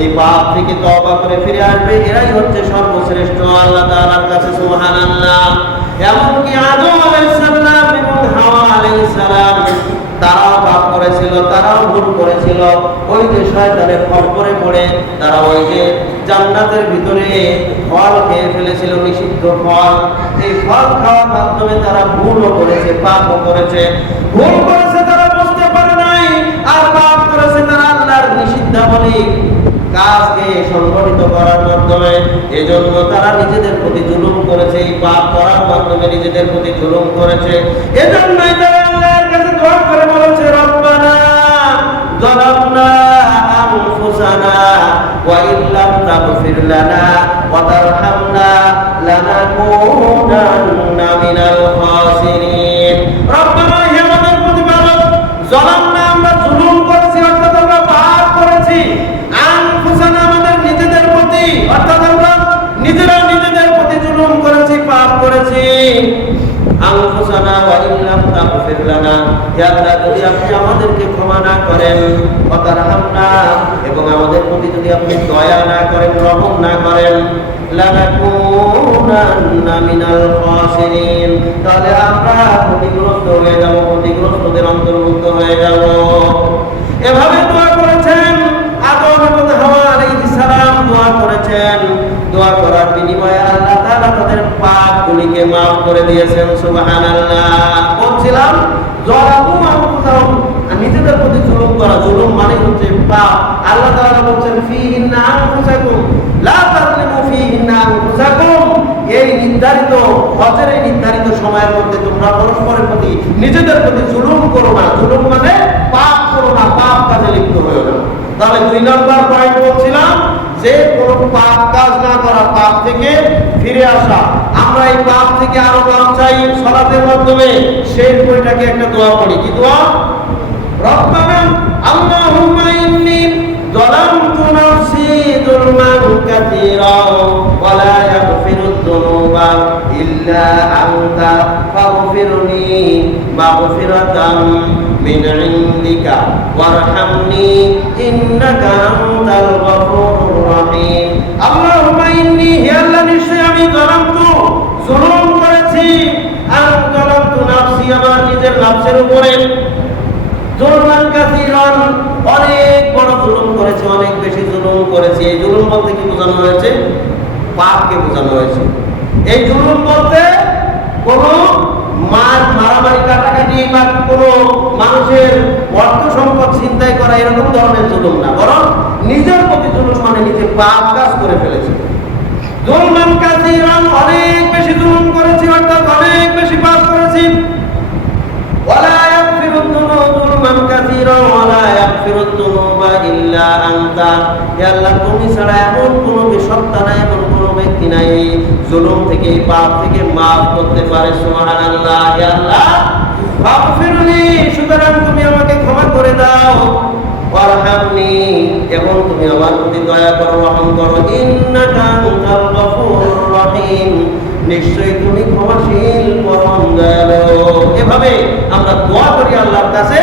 এই পাপ থেকে তওবা করে ফিরে আসবে, এরাই হচ্ছে সর্বশ্রেষ্ঠ আল্লাহ তাআলার কাছে। সুবহানাল্লাহ। এমনকি আদম আলাইহিস সালাম এবং হাওয়া আলাইহিস সালাম, তারাও পাপ করেছিল, তারাও ভুল করেছিল। ওই যে শয়তানের খপ্পরে পড়ে তারা ওই যে জান্নাতের ভিতরে ফল খেয়ে ফেলেছিল, নিষিদ্ধ ফল। এই ফল খাওয়ার মাধ্যমে তারা ভুলও করেছে, পাপও করেছে। ভুল করেছে তারা বুঝতে পারে নাই, আর পাপ করেছে তারা আল্লাহর নিষিদ্ধাবলী কাজকে সংগঠিত করার মাধ্যমে। এজন্য তারা নিজেদের প্রতি জুলুম করেছে, এই পাপ করার মাধ্যমে নিজেদের প্রতি জুলুম করেছে। এজন্যই তারা আল্লাহর কাছে দোয়া করে বলেছে, রব্বানা যালামনা আনফুসানা ওয়া ইল্লাম তাগফির লানা ওয়া তারহামনা লানাকুনান্না মিনাল খাসিরিন। রব্বানা, হে আমাদের প্রতিপালক, যালামনা, আমরা জুলুম করেছি, অর্থাৎ আমরা পাপ করেছি, আনফুসানা, আমাদের নিজেদের প্রতি, অর্থাৎ আমরা নিজেরা নিজেদের প্রতি জুলুম করেছি, পাপ করেছি। আনফুসানা ওয়া ইল্লাম তাগফির লানা, হে আল্লাহ, যদি আপনি আমাদেরকে ক্ষমা না করেন, ওয়া তারহামনা, এবং আমাদের প্রতি যদি আপনি দয়া না করেন, রহম না করেন, লানাকুনান্না মিনাল খাসিরিন, তাহলে আমরা ক্ষতিগ্রস্ত হয়ে যাব, ক্ষতিগ্রস্তদের অন্তর্ভুক্ত হয়ে যাব। এভাবে দোয়া করেছেন আদম এবং হাওয়া আলাইহিস সালাম, দোয়া করেছেন। দোয়া করার বিনিময়ে আল্লাহ তাআলা তাদের পাপগুলিকে maaf করে দিয়েছেন। সুবহানাল্লাহ। বলছিলাম যালামু আনফুসাহুম, নিজেদের প্রতি জুলুম করা, জুলুম মানে হচ্ছে পাপ। আল্লাহ তাআলা বলছেন ফীহিন্না আনফুসাকুম লা তাযলিমু ফীহিন্না আনফুসাকুম, এই নির্ধারিত হজের এই নির্ধারিত সময়ের মধ্যে তোমরা পরস্পরের প্রতি নিজেদের প্রতি জুলুম করো না। জুলুম মানে পাপ করো না, পাপ কাজে লিপ্ত হয়ে না। তাহলে 2 নম্বর পয়েন্ট বলছিলাম যে কোনো পাপ কাজ না করা, পাপ থেকে ফিরে আসা। আমরা এই পাপ থেকে আরো বাঁচাই সালাতের মাধ্যমে। সেই বইটাকে একটা দোয়া পড়ি। কি দোয়া? রব্বানা আল্লাহুম্মা ইন্নী যালামতু নাফসি যুলমান কাসীরা ওয়া লা ইয়াগফিরুদ যুনুবা ইল্লা আনতা ফাগফিরনি মাগফিরাতাম মিন ইনদিকা ওয়ারহামনি ইন্নাকা আনতাল গফুরুর রহিম। আল্লাহুম্মা ইন্নী, হে আল্লাহ, নিশ্চয় আমি যালামতু, জুলুম করেছি, যালামতু নাফসি, আমার নিজের নফসের উপরে, যুলমান কাসীরান, অনেক বড় জুলুম করেছি, অনেক বেশি জুলুম করেছি। এই জুলুম বলতে কি বোঝানো হয়েছে? পাপকে বোঝানো হয়েছে। এই জুলুম বলতে কোনো মারামারি, কাটাকাটি বা কোনো মানুষের অর্থ সম্পদ ছিনতাই করা, এরকম ধরনের জুলুম না, বরং নিজের প্রতি জুলুম মানে নিজে পাপ কাজ করে ফেলেছে। যুলমান কাসীরান, অনেক বেশি জুলুম করেছি, অর্থাৎ অনেক বেশি পাপ করেছি। ওয়ালা ইয়াগফিরুদ যুনুবা যুলমান কাসীরা ওয়ালা ইয়াগফিরুদ যুনুবা ইল্লা আনতা, হে আল্লাহ, তুমি ছাড়া এমন কোনো সত্তা নাই, এমন কোনো ব্যক্তি নাই জুলুম থেকে, পাপ থেকে maaf করতে পারে। সুবহানাল্লাহ। হে আল্লাহ, ফাগফিরনি, সুতরাং তুমি আমাকে ক্ষমা করে দাও, ওয়ারহামনি, এবং তুমি আমার প্রতি দয়া করো, রহম করো, ইন্নাকা আনতাল গফুরুর রহিম, নিশ্চয়ই তুমি ক্ষমাশীল, পরম দয়ালু। এভাবে আমরা দোয়া করি আল্লাহর কাছে,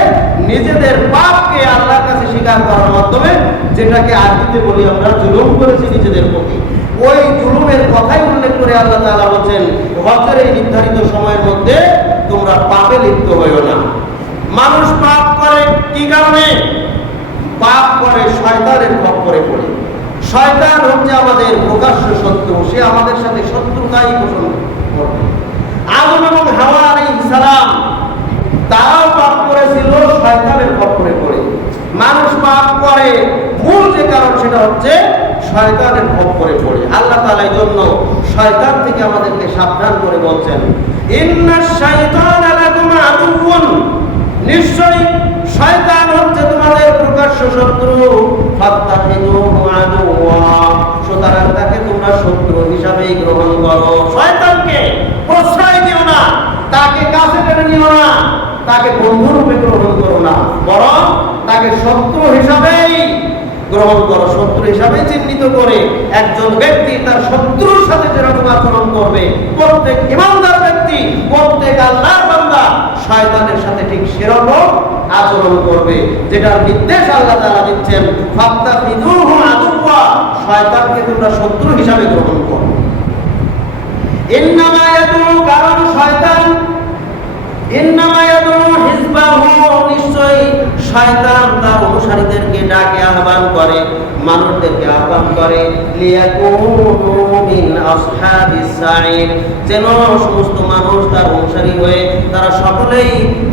নিজেদের পাপকে আল্লাহর কাছে স্বীকার করার মাধ্যমে, যেটাকে আরবিতে বলি আমরা জুলুম করেছি নিজেদের প্রতি, ওই জুলুমের কথাই উল্লেখ করে আল্লাহ তাআলা বলেন হজের এই নির্ধারিত সময়ের মধ্যে তোমরা পাপে লিপ্ত হইও না। মানুষ পাপ করে কি কারণে? পাপ করে শয়তানের খপ্পরে পড়ে। শয়তান হচ্ছে আমাদের প্রকাশ্য শত্রু, সে আমাদের সাথে শত্রুতাই পোষণ করবে। আদম এবং হাওয়া আলাইহিস সালাম তারাও পাপ করেছিল শয়তানের খপ্পরে পড়ে। মানুষ পাপ করে মূল যে কারণ, সেটা হচ্ছে শয়তানের খপ্পরে পড়ে। আল্লাহ তাআলা এই জন্য শয়তান থেকে আমাদেরকে সাবধান করে বলছেন, ইন্নাশ শাইতানা লাকুম আদুউন, নিশ্চয়ই শয়তান হচ্ছে তোমাদের প্রকাশ্য শত্রু, ফাত্তাখিযুহু আদুওয়া, সুতরাং তাকে তোমরা শত্রু হিসাবেই গ্রহণ করো। শয়তানকে প্রশ্রয় দিও না, তাকে কাছে টেনে নিও না, তাকে বন্ধু রূপে গ্রহণ করো না, বরং তাকে শত্রু হিসাবেই গ্রহণ করো। শত্রু হিসাবে চিহ্নিত করে একজন ব্যক্তি তার শত্রুর সাথে যেরকম আচরণ করবে, প্রত্যেক ইমানদার ব্যক্তি, প্রত্যেক আল্লাহর বান্দা শয়তানের সাথে ঠিক সেরকম আচরণ করবে, যেটার নির্দেশ আল্লাহ তাআলা দিচ্ছেন, ফাত্তাখিযুহু আদুওয়া, শয়তানকে তোমরা শত্রু হিসাবে গ্রহণ করো। ইন্নামা ইয়াদু, কারণ শয়তান, ইন্নামা ইয়াদু হিজবাহু, নিশ্চয়ই শয়তান তার অনুসারীদেরকে ডাকে, আহ্বান করে, মানুষদেরকে আহ্বান করে, লিয়াকুনু মিন আসহাবিস সাঈর, যেন সমস্ত মানুষ তার অনুসারী হয়ে তারা সকলেই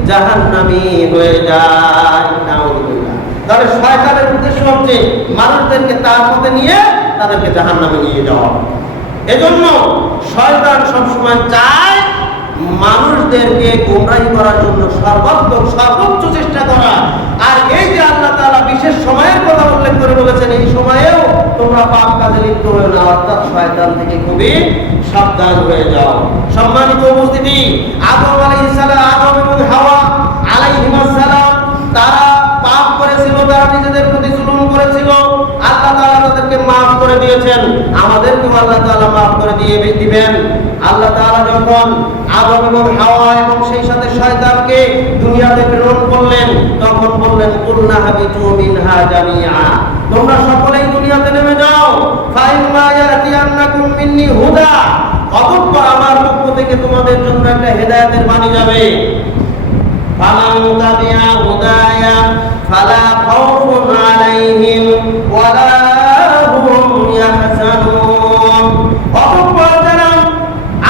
জাহান্নামী হয়ে যায়। নাউযুবিল্লাহ। তাহলে শয়তানের উদ্দেশ্য হচ্ছে মানুষদেরকে তার পথে নিয়ে তাদেরকে জাহান্নামে নিয়ে যাওয়া। এজন্য শয়তান সবসময় চায় মানুষদেরকে গোমরাহি করার জন্য সর্বোচ্চ চেষ্টা করা। আর এই যে আল্লাহ তাআলা বিশেষ সময়ের কথা উল্লেখ করে বলেছেন, এই সময়েও তোমরা পাপ কাজে লিপ্ত হয়ে না, অর্থাৎ শয়তান থেকে খুবই সাবধান হয়ে যাও। সম্মানিত উপস্থিতি, আদম আলাইহিস সালাম, আদম এবং হাওয়া আলাইহিস সালাম তারা পাপ করেছিল, তারা নিজেদের প্রতি জুলুম করেছিল। আল্লাহ তাআলা তাদেরকে maaf করে দিয়েছেন, আমাদেরকেও আল্লাহ তাআলা maaf করে দিবেন। আল্লাহ তাআলা যখন আদম এবং হাওয়া এবং সেই সাথে শয়তানকে দুনিয়াতে প্রেরণ করলেন, তখন বললেন কুলনা হাবিতু মিনহা জামিআ, তোমরা সকলেই দুনিয়াতে নেমে যাও। ফাইম্মা ইয়াতিয়ান্নাকুম মিন্নি হুদা, অতঃপর আমার পক্ষ থেকে তোমাদের জন্য একটা হেদায়েতের বাণী যাবে। ফামান তাবিআ হুদায়া ফালা খাউফুন আলাইহিম ওয়ালা হুম ইয়াহজানুন, অতঃপর যারা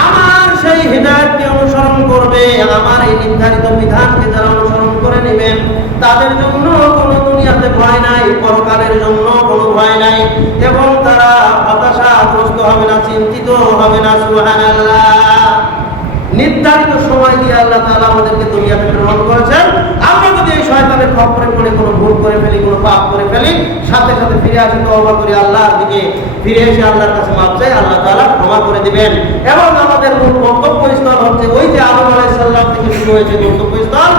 আমার সেই হেদায়েতকে অনুসরণ করবে, আমার এই নির্ধারিত বিধানকে যারা অনুসরণ করে নেবেন, তাদের জন্য কোনো দুনিয়াতে ভয় নাই, পরকালের জন্য কোনো ভয় নাই, এবং তারা হতাশাগ্রস্ত হবে না, চিন্তিত হবে না। সুবহানাল্লাহ। নির্ধারিত সময় দিয়ে আল্লাহ তাআলা আমাদেরকে দুনিয়াতে প্রেরণ করেছেন। আমরা যদি এই শয়তানের খপ্পরে পড়ে কোনো ভুল করে ফেলি, কোনো পাপ করে ফেলি, সাথে সাথে ফিরে আসি, তওবা করি, আল্লাহর দিকে ফিরে এসে আল্লাহর কাছে মাপ চাই, আল্লাহ তাআলা ক্ষমা করে দিবেন। এবং আমাদের মূল গন্তব্যস্থল হচ্ছে ওই যে আদম আলাইহিস সালাম থেকে শুরু হয়েছে গন্তব্যস্থল,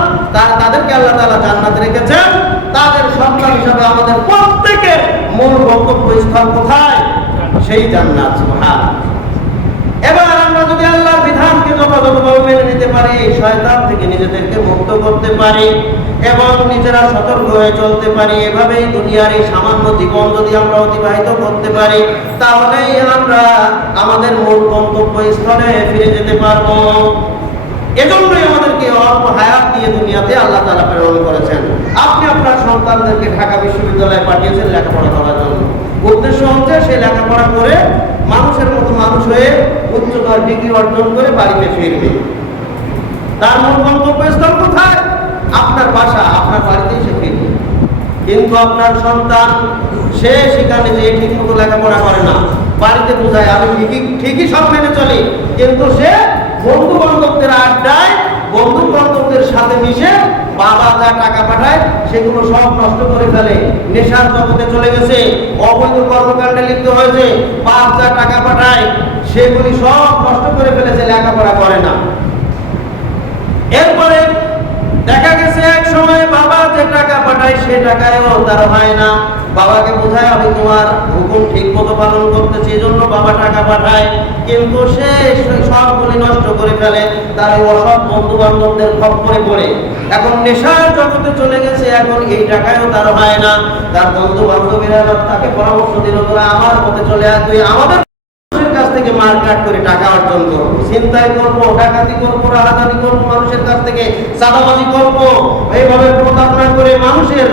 তাদেরকে আল্লাহ তাআলা জান্নাতে রেখেছেন। তাদের সন্তান হিসাবে আমাদের প্রত্যেকের মূল গন্তব্যস্থল কোথায়? সেই জান্নাত। সুবহানাল্লাহ। এবার আমরা যদি আল্লাহর বিধানকে যথাযথভাবে মেনে নিতে পারি, শয়তান থেকে নিজেদেরকে মুক্ত করতে পারি এবং নিজেরা সতর্ক হয়ে চলতে পারি, এভাবেই দুনিয়ার এই সামান্য জীবন যদি আমরা অতিবাহিত করতে পারি, তাহলেই আমরা আমাদের মূল গন্তব্যস্থলে ফিরে যেতে পারবো। এজন্যই আমাদেরকে অল্প হায়াত দিয়ে দুনিয়াতে আল্লাহ তাআলা প্রেরণ করেছেন। আপনি আপনার সন্তানদেরকে ঢাকা বিশ্ববিদ্যালয়ে পাঠিয়েছেন লেখাপড়া করার জন্য। উদ্দেশ্য হচ্ছে সে লেখাপড়া করে মানুষের মতো মানুষ হয়ে উচ্চতর ডিগ্রি অর্জন করে বাড়িতে ফিরবে। তার মূল গন্তব্যস্থল কোথায়? আপনার বাসা, আপনার বাড়িতেই সে ফিরবে। কিন্তু আপনার সন্তান সে সেখানে যে ঠিক মতো লেখাপড়া করে না, বাড়িতে বোঝায় আমি ঠিকই সব মেনে চলি, কিন্তু সে বন্ধু বান্ধবদের আড্ডায়, বন্ধু বান্ধবদের সাথে মিশে বাবা যা টাকা পাঠায় সেগুলো সব নষ্ট করে ফেলে, নেশার জগতে চলে গেছে, অবৈধ কর্মকাণ্ডে লিপ্ত হয়েছে। বাপ যা টাকা পাঠায় সেগুলি সব নষ্ট করে ফেলেছে, লেখাপড়া করে না। এরপরে দেখা গেছে এক সময় বাবা যে টাকা পাঠায় সে টাকায়ও তার হয় না। বাবাকে বোঝায় আমি তোমার হুকুম ঠিক মতো পালন করতেছি, এই জন্য বাবা টাকা পাঠায়, কিন্তু সে সবগুলি নষ্ট করে ফেলে তার অসৎ বন্ধু বান্ধবদের খপ্পরে পড়ে। এখন নেশার জগতে চলে গেছে, এখন এই টাকায়ও তার হয় না। তার বন্ধু বান্ধবীরা তাকে পরামর্শ দিল, তোরা আমার পথে চলে আয়, তুই আমাদের কাছ থেকে মারকাট করে টাকা অর্জন করবো, ছিনতাই করবো, ডাকাতি করবো, রাহাজানি করবো, মানুষের কাছ থেকে চাঁদাবাজি করবো, এইভাবে প্রতারণা করে মানুষের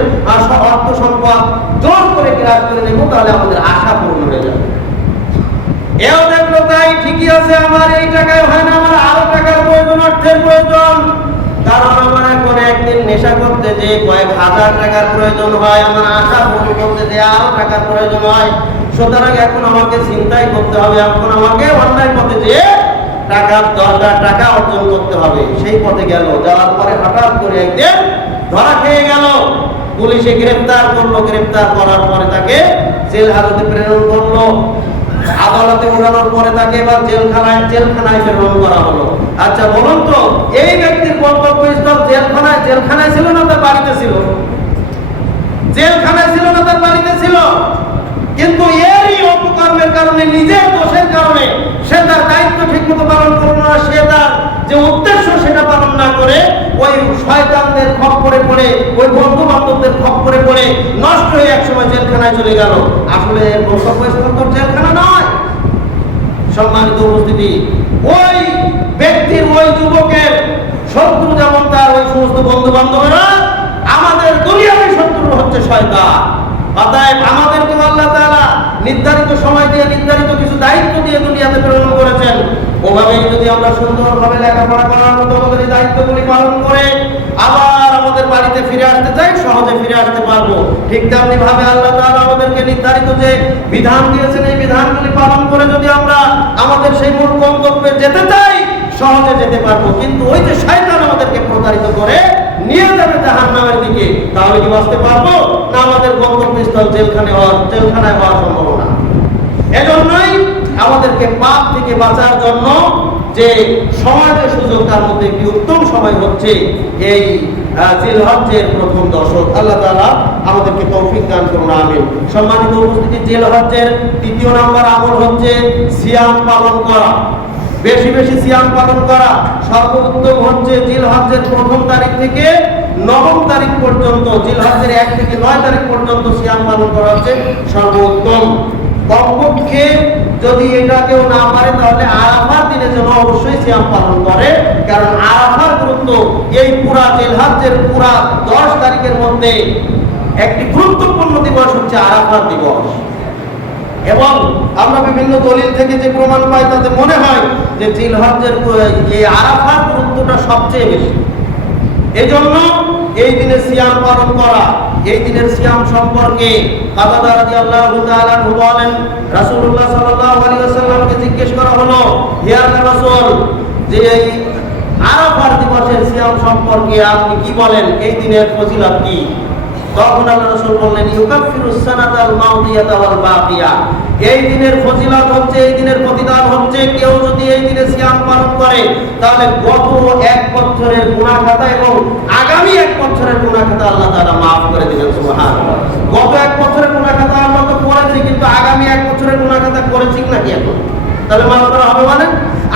অর্থ সম্পদ জোর করে গ্রাস করে নেবো, তাহলে আমাদের আশা পূর্ণ হয়ে যাবে। এও দেখলো তাই ঠিকই আছে, আমার এই টাকায় হয় না, আমার আরো টাকার প্রয়োজন, অর্থের প্রয়োজন। কারণ আমার এখন একদিন নেশা করতে যে কয়েক হাজার টাকার প্রয়োজন হয়, আমার আশা পূরণ করতে যে আরো টাকার প্রয়োজন হয়। সুতরাং এখন আমাকে চিন্তাই করতে হবে, এখন আমাকে অন্যায় পথে যে টাকার দরকার, টাকা অর্জন করতে হবে। সেই পথে গেল, যাওয়ার পরে হঠাৎ করে একদিন ধরা খেয়ে গেল, পুলিশে গ্রেফতার করলো। গ্রেফতার করার পরে তাকে জেল হাজতে প্রেরণ করলো। আদালতে উঠানোর পরে তাকে এবার জেলখানায় প্রেরণ করা হলো। আচ্ছা বলুন তো, এই ব্যক্তির গন্তব্যস্থল জেলখানায় ছিল না তার বাড়িতে ছিল? জেলখানায় ছিল না তার বাড়িতে ছিল। কিন্তু এরই অপকর্মের কারণে, নিজের দোষের কারণে সে তার দায়িত্ব ঠিক মতো পালন করলো না, সে তার যে উদ্দেশ্য সেটা পালন না করে ওই শয়তানদের খপ্পরে পড়ে, ওই বন্ধু বান্ধবদের খপ্পরে পড়ে নষ্ট হয়ে একসময় জেলখানায় চলে গেল। আসলে গন্তব্যস্থল তো জেলখানা নয়। সম্মানিত উপস্থিতি, ওই ব্যক্তির, ওই যুবকের শত্রু যেমন তার ওই সমস্ত বন্ধু বান্ধবেরা, আমাদের দুনিয়ার শত্রু হচ্ছে শয়তান। অতএব আমাদেরকে আল্লাহ তাআলা নির্ধারিত সময় দিয়ে, নির্ধারিত কিছু দায়িত্ব দিয়ে দুনিয়াতে প্রেরণ করেছেন। ওভাবেই যদি আমরা সুন্দরভাবে লেখাপড়া করার মতো আমাদের এই দায়িত্বগুলি পালন করে আবার আমাদের বাড়িতে ফিরে আসতে চাই, সহজে ফিরে আসতে পারবো। ঠিক তেমনি ভাবে আল্লাহ তাআলা আমাদেরকে নির্ধারিত যে বিধান দিয়েছেন, এই বিধানগুলি পালন করে যদি আমরা আমাদের সেই মূল গন্তব্যে যেতে চাই, সহজে যেতে পারবো। কিন্তু ওই যে শয়তান আমাদেরকে প্রতারিত করে নিয়ে যাবে জাহান্নামের দিকে, তাহলে কি বাঁচতে পারবো? না, আমাদের গন্তব্যস্থল জেলখানায় হওয়ার সম্ভাবনা। এজন্যই আমাদেরকে পাপ থেকে বাঁচার জন্য যে সময় যে সুযোগ, তার মধ্যে একটি উত্তম সময় হচ্ছে এই জিলহজ্জের প্রথম দশক। আল্লাহ তাআলা আমাদেরকে তৌফিক দান করুন, আমিন। সম্মানিত উপস্থিতি, জিলহজ্জের তৃতীয় নম্বর আমল হচ্ছে সিয়াম পালন করা। বেশি বেশি সিয়াম পালন করা। সর্বোত্তম হচ্ছে জিলহজ্জের প্রথম তারিখ থেকে 9 তারিখ পর্যন্ত, জিলহজ্জের 1 থেকে 9 তারিখ পর্যন্ত সিয়াম পালন করা হচ্ছে সর্বোত্তম। কমপক্ষে যদি এটা কেউ না পারে তাহলে আরাফার দিনে যেন অবশ্যই সিয়াম পালন করে, কারণ আরাফার গুরুত্ব এই পুরা জিলহজ্জের পুরা 10 তারিখের মধ্যে একটি গুরুত্বপূর্ণ দিবস হচ্ছে আরাফার দিবস। এবং আমরা বিভিন্ন দলিল থেকে যে প্রমাণ পাই তাতে মনে হয় যে জিলহজ্জের এই আরাফার গুরুত্বটা সবচেয়ে বেশি। এজন্য এই দিনে সিয়াম পালন করা। এই দিনের সিয়াম সম্পর্কে কাতাদা রাদিয়াল্লাহু তাআলা বলেন, রাসূলুল্লাহ সাল্লাল্লাহু আলাইহি ওয়াসাল্লামকে জিজ্ঞেস করা হলো, হে আল্লাহর রাসূল, যে এই আরাফার দিবসের সিয়াম সম্পর্কে আপনি কি বলেন, এই দিনের ফজিলত কি? তখন আল্লাহ রাসূল বললেন, ইউকাফিরুস সানাতাল মাউদিয়াতা ওয়াল বাকিয়া। এই দিনের ফজিলত হচ্ছে, এই দিনের প্রতিদান হচ্ছে, কেউ যদি এই দিনে সিয়াম পালন করে তাহলে গত 1 বছরের গুনাহ খাতা এবং আগামী 1 বছরের গুনাহ খাতা আল্লাহ তাআলা maaf করে দিবেন। সুবহানাল্লাহ। গত 1 বছরের গুনাহ খাতা আমরা তো করেছি, কিন্তু আগামী 1 বছরের গুনাহ খাতা করেছি নাকি এখন? তাহলে maaf করা হবে মানে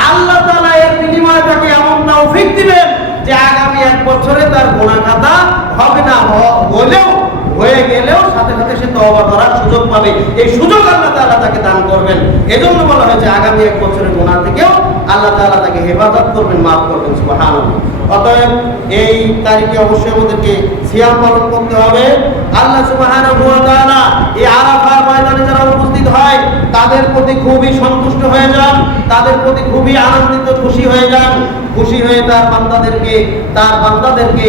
আল্লাহ তাআলা এর বিনিময়ে তাকে এমন তৌফিক দিবেন যে আগামী 1 বছরে তার গুনাহ খাতা হবে না, হলেও হয়ে গেলেও সাথে সাথে সে তওবা করার সুযোগ পাবে। এই সুযোগ আল্লাহ তাআলা তাকে দান করবেন। এজন্য বলা হয়েছে আগামী 1 বছরের গুনাহ থেকেও আল্লাহ তাআলা তাকে হেফাজত করবেন, maaf করবেন। সুবহানাল্লাহ। অতএব এই তারিখে অবশ্যই আমাদেরকে সিয়াম পালন করতে হবে। আল্লাহ সুবহানাহু ওয়া তাআলা এই আরাফার ময়দানে যারা উপস্থিত হয় তাদের প্রতি খুবই সন্তুষ্ট হয়ে যান, তাদের প্রতি খুবই আনন্দিত, খুশি হয়ে যান। খুশি হয়ে তার বান্দাদেরকে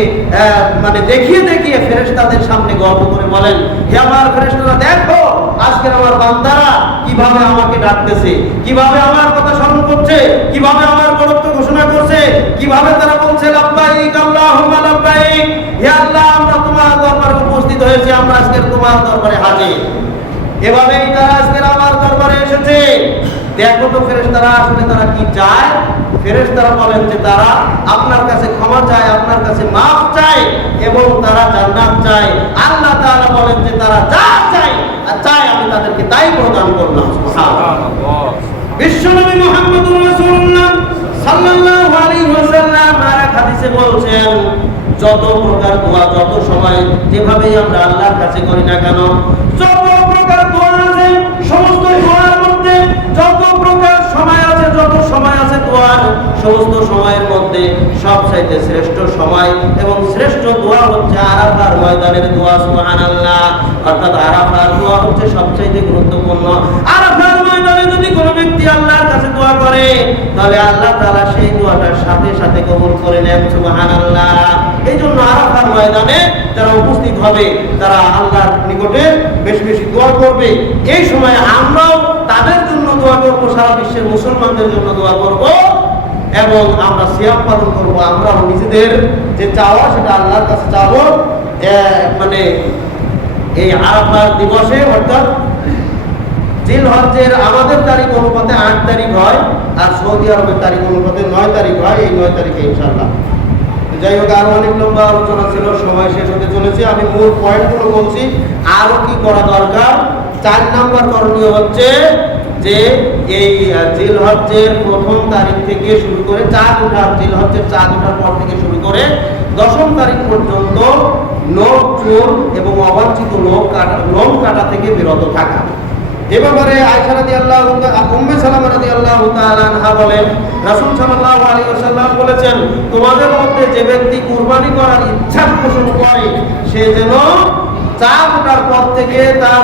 মানে দেখিয়ে দেখিয়ে ফেরেশতাদের সামনে গর্ব করে বলেন, হে আমার ফেরেশতারা, দেখো আজকের আমার বান্দারা কিভাবে আমাকে ডাকতেছে, কিভাবে আমার কথা স্মরণ করছে, কিভাবে আমার বরত্ব ঘোষণা করছে, কিভাবে তারা বলছে লাব্বাইক আল্লাহুম্মা লাব্বাইক, হে আল্লাহ আমরা তোমার দরবারে উপস্থিত হয়েছি, আমরা আজকের তোমার দরবারে হাজির। এভাবেই তারা আজকের আমার দরবারে এসেছে। দেখো তো ফেরেশতারা আসলে তারা কি চায়? ফেরেশতারা বলেন যে তারা আপনার কাছে ক্ষমা চায়, আপনার কাছে maaf চায় এবং তারা জান্নাত চায়। আল্লাহ তাআলা বলেন যে তারা যা চায় আমি তাদেরকে তাই প্রদান করলাম। সুবহানাল্লাহ। বিশ্বনবী মুহাম্মদুর রাসূলুল্লাহ সাল্লাল্লাহু আলাইহি ওয়াসাল্লাম আর এক হাদিসে বলছেন, যত প্রকার দোয়া, যত সময় যেভাবেই আমরা আল্লাহর কাছে করি না কেন, যত প্রকার দোয়া আছে সমস্ত দোয়ার মধ্যে যত প্রকার সময় আছে, যত সময় আছে দোয়ার সমস্ত সময়ের মধ্যে সবচাইতে শ্রেষ্ঠ সময় এবং শ্রেষ্ঠ দোয়া হচ্ছে আরাফার ময়দানের দোয়া। সুবহানাল্লাহ। অর্থাৎ আরাফার দোয়া হচ্ছে সবচাইতে গুরুত্বপূর্ণ। আরাফার ময়দানে যদি কোনো ব্যক্তি আল্লাহর কাছে দোয়া করে তাহলে আল্লাহ তাআলা সেই দোয়াটার সাথে সাথে কবুল করে নেন। সুবহানাল্লাহ। এই জন্য আরাফার ময়দানে যারা উপস্থিত হবে তারা আল্লাহর নিকটে বেশি বেশি দোয়া করবে। এই সময় আমরাও তাদের জন্য দোয়া করব, সারা বিশ্বের মুসলমানদের জন্য দোয়া করব এবং আমরা সিয়াম পালন করব। আমরা নিজেদের যে চাওয়া সেটা আল্লাহর কাছে চাবো। মানে এই আরাফার দিবসে, অর্থাৎ জিলহজ্জের আমাদের তারিখ অনুপাতে 8 তারিখ হয় আর সৌদি আরবের তারিখ অনুপাতে 9 তারিখ হয়। এই 9 তারিখে ইনশাআল্লাহ। যাই হোক, আরো অনেক লম্বা আলোচনা ছিল, সময় শেষ হতে চলেছে। আমি মূল পয়েন্টগুলো বলছি। আরো কি করা দরকার? 4 নম্বর করণীয় হচ্ছে যে এই জিলহজ্জের প্রথম তারিখ থেকে শুরু করে জিলহজ্জের চাঁদ ওঠার পর থেকে শুরু করে 10ম তারিখ পর্যন্ত নখ চুল এবং অবাঞ্ছিত লোম কাটা থেকে বিরত থাকা। এ ব্যাপারে আয়েশা রাদিয়াল্লাহু তাআলা, উম্মে সালামা রাদিয়াল্লাহু তাআলা আনহা বলেন, রাসূল সাল্লাল্লাহু আলাইহি ওয়াসাল্লাম বলেছেন, তোমাদের মধ্যে যে ব্যক্তি কুরবানি করার ইচ্ছা পোষণ করে সে যেন চাঁদ ওঠার পর থেকে তার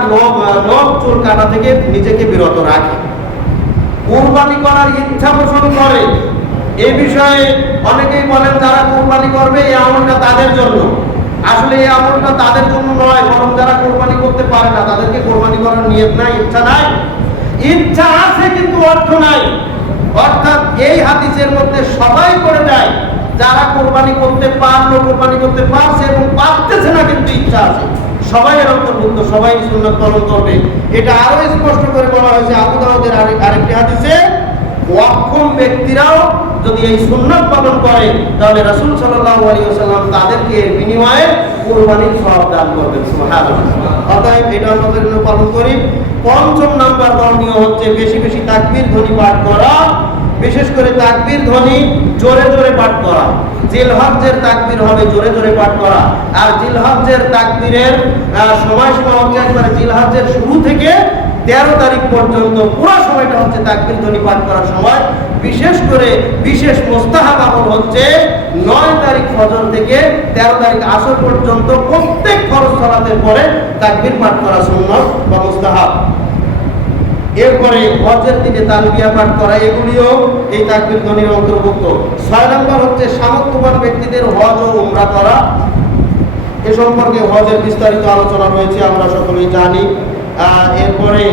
নখ চুল কাটা থেকে নিজেকে বিরত রাখে। কুরবানি করার ইচ্ছা পোষণ করে, এই বিষয়ে অনেকেই বলেন যারা কুরবানি করবে এই আমলটা তাদের জন্য। আসলে এই আমলটা তাদের জন্য নয়, বরং যারা কোরবানি করতে পারে না তাদেরকে কোরবানি করার নিয়ত নাই, ইচ্ছা নাই। ইচ্ছা আছে কিন্তু অর্থ নাই। অর্থাৎ এই হাদিসের মধ্যে সবাই করে যায় যারা কোরবানি করতে পারলো, কোরবানি করতে পারছে এবং পারতেছে না কিন্তু ইচ্ছা আছে, সবাই এর অন্তর্ভুক্ত, সবাই সুন্নাত পালন করবে। এটা আরো স্পষ্ট করে বলা হয়েছে আবু দাউদের আরেকটি হাদিসে, ওয়াক্ফম ব্যক্তিরাও যদি এই সুন্নাত পালন করে তাহলে রাসূল সাল্লাল্লাহু আলাইহি ওয়াসাল্লাম তাদেরকে বিনিময়ে কুরবানির সওয়াব দান করবেন। সুবহানাল্লাহ। অতএব এটা আমাদের পালন করি। পঞ্চম নাম্বার করণীয় হচ্ছে বেশি বেশি তাকবীর ধ্বনি পাঠ করা, বিশেষ করে তাকবীর ধ্বনি জোরে জোরে পাঠ করা। জিলহজ্জের তাকবীর হবে জোরে জোরে পাঠ করা, আর জিলহজ্জের তাকবীরের সময়সীমা হচ্ছে একবারে জিলহজ্জের শুরু থেকে 13 তারিখ পর্যন্ত পুরো সময়টা হচ্ছে তাকবীর ধ্বনি পাঠ করার সময়। বিশেষ করে বিশেষ মুস্তাহাব আমল হচ্ছে 9 তারিখ ফজর থেকে 13 তারিখ আসর পর্যন্ত প্রত্যেক ফরজ সালাতের পরে তাকবীর পাঠ করা সুন্নাত বা মুস্তাহাব। এরপরে হজের দিনে তালবিয়া পাঠ করা, এগুলিও এই তাকবীর ধ্বনির অন্তর্ভুক্ত। 6 নম্বর হচ্ছে সামর্থ্যবান ব্যক্তিদের হজ ও উমরা করা। এ সম্পর্কে হজের বিস্তারিত আলোচনা রয়েছে, আমরা সকলেই জানি। এরপরে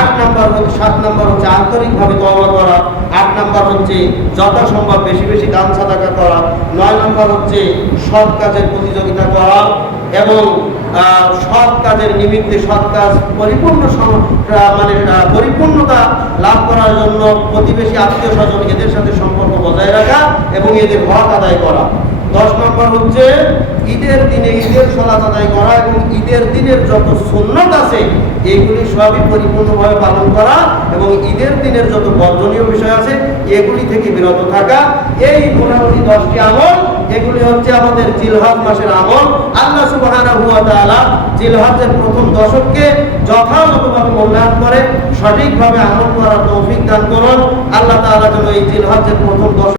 8 নম্বর হচ্ছে 7 নম্বর হচ্ছে আন্তরিকভাবে তওবা করা। 8 নম্বর হচ্ছে যথাসম্ভব বেশি বেশি দান সাদাকা করা। 9 নম্বর হচ্ছে সৎ কাজের প্রতিযোগিতা করা এবং সৎ কাজের নিমিত্তে সৎ কাজ পরিপূর্ণতা লাভ করার জন্য প্রতিবেশী আত্মীয় স্বজন এদের সাথে সম্পর্ক বজায় রাখা এবং এদের হক আদায় করা। 10 নম্বর হচ্ছে ঈদের দিনে ঈদের সালাত আদায় করা এবং ঈদের দিনের যত সুন্নাত আছে এগুলি সবই পরিপূর্ণভাবে পালন করা এবং ঈদের দিনের যত বর্জনীয় বিষয় আছে এগুলি থেকে বিরত থাকা। এই মোটামুটি 10টি আমল, এগুলি হচ্ছে আমাদের জিলহজ মাসের আমল। আল্লাহ সুবহানাহু ওয়া তাআলা জিলহজের প্রথম দশককে যথাযথভাবে মূল্যায়ন করে সঠিকভাবে আমল করার তৌফিক দান করুন। আল্লাহ তাআলা যেন এই জিলহজের প্রথম দশক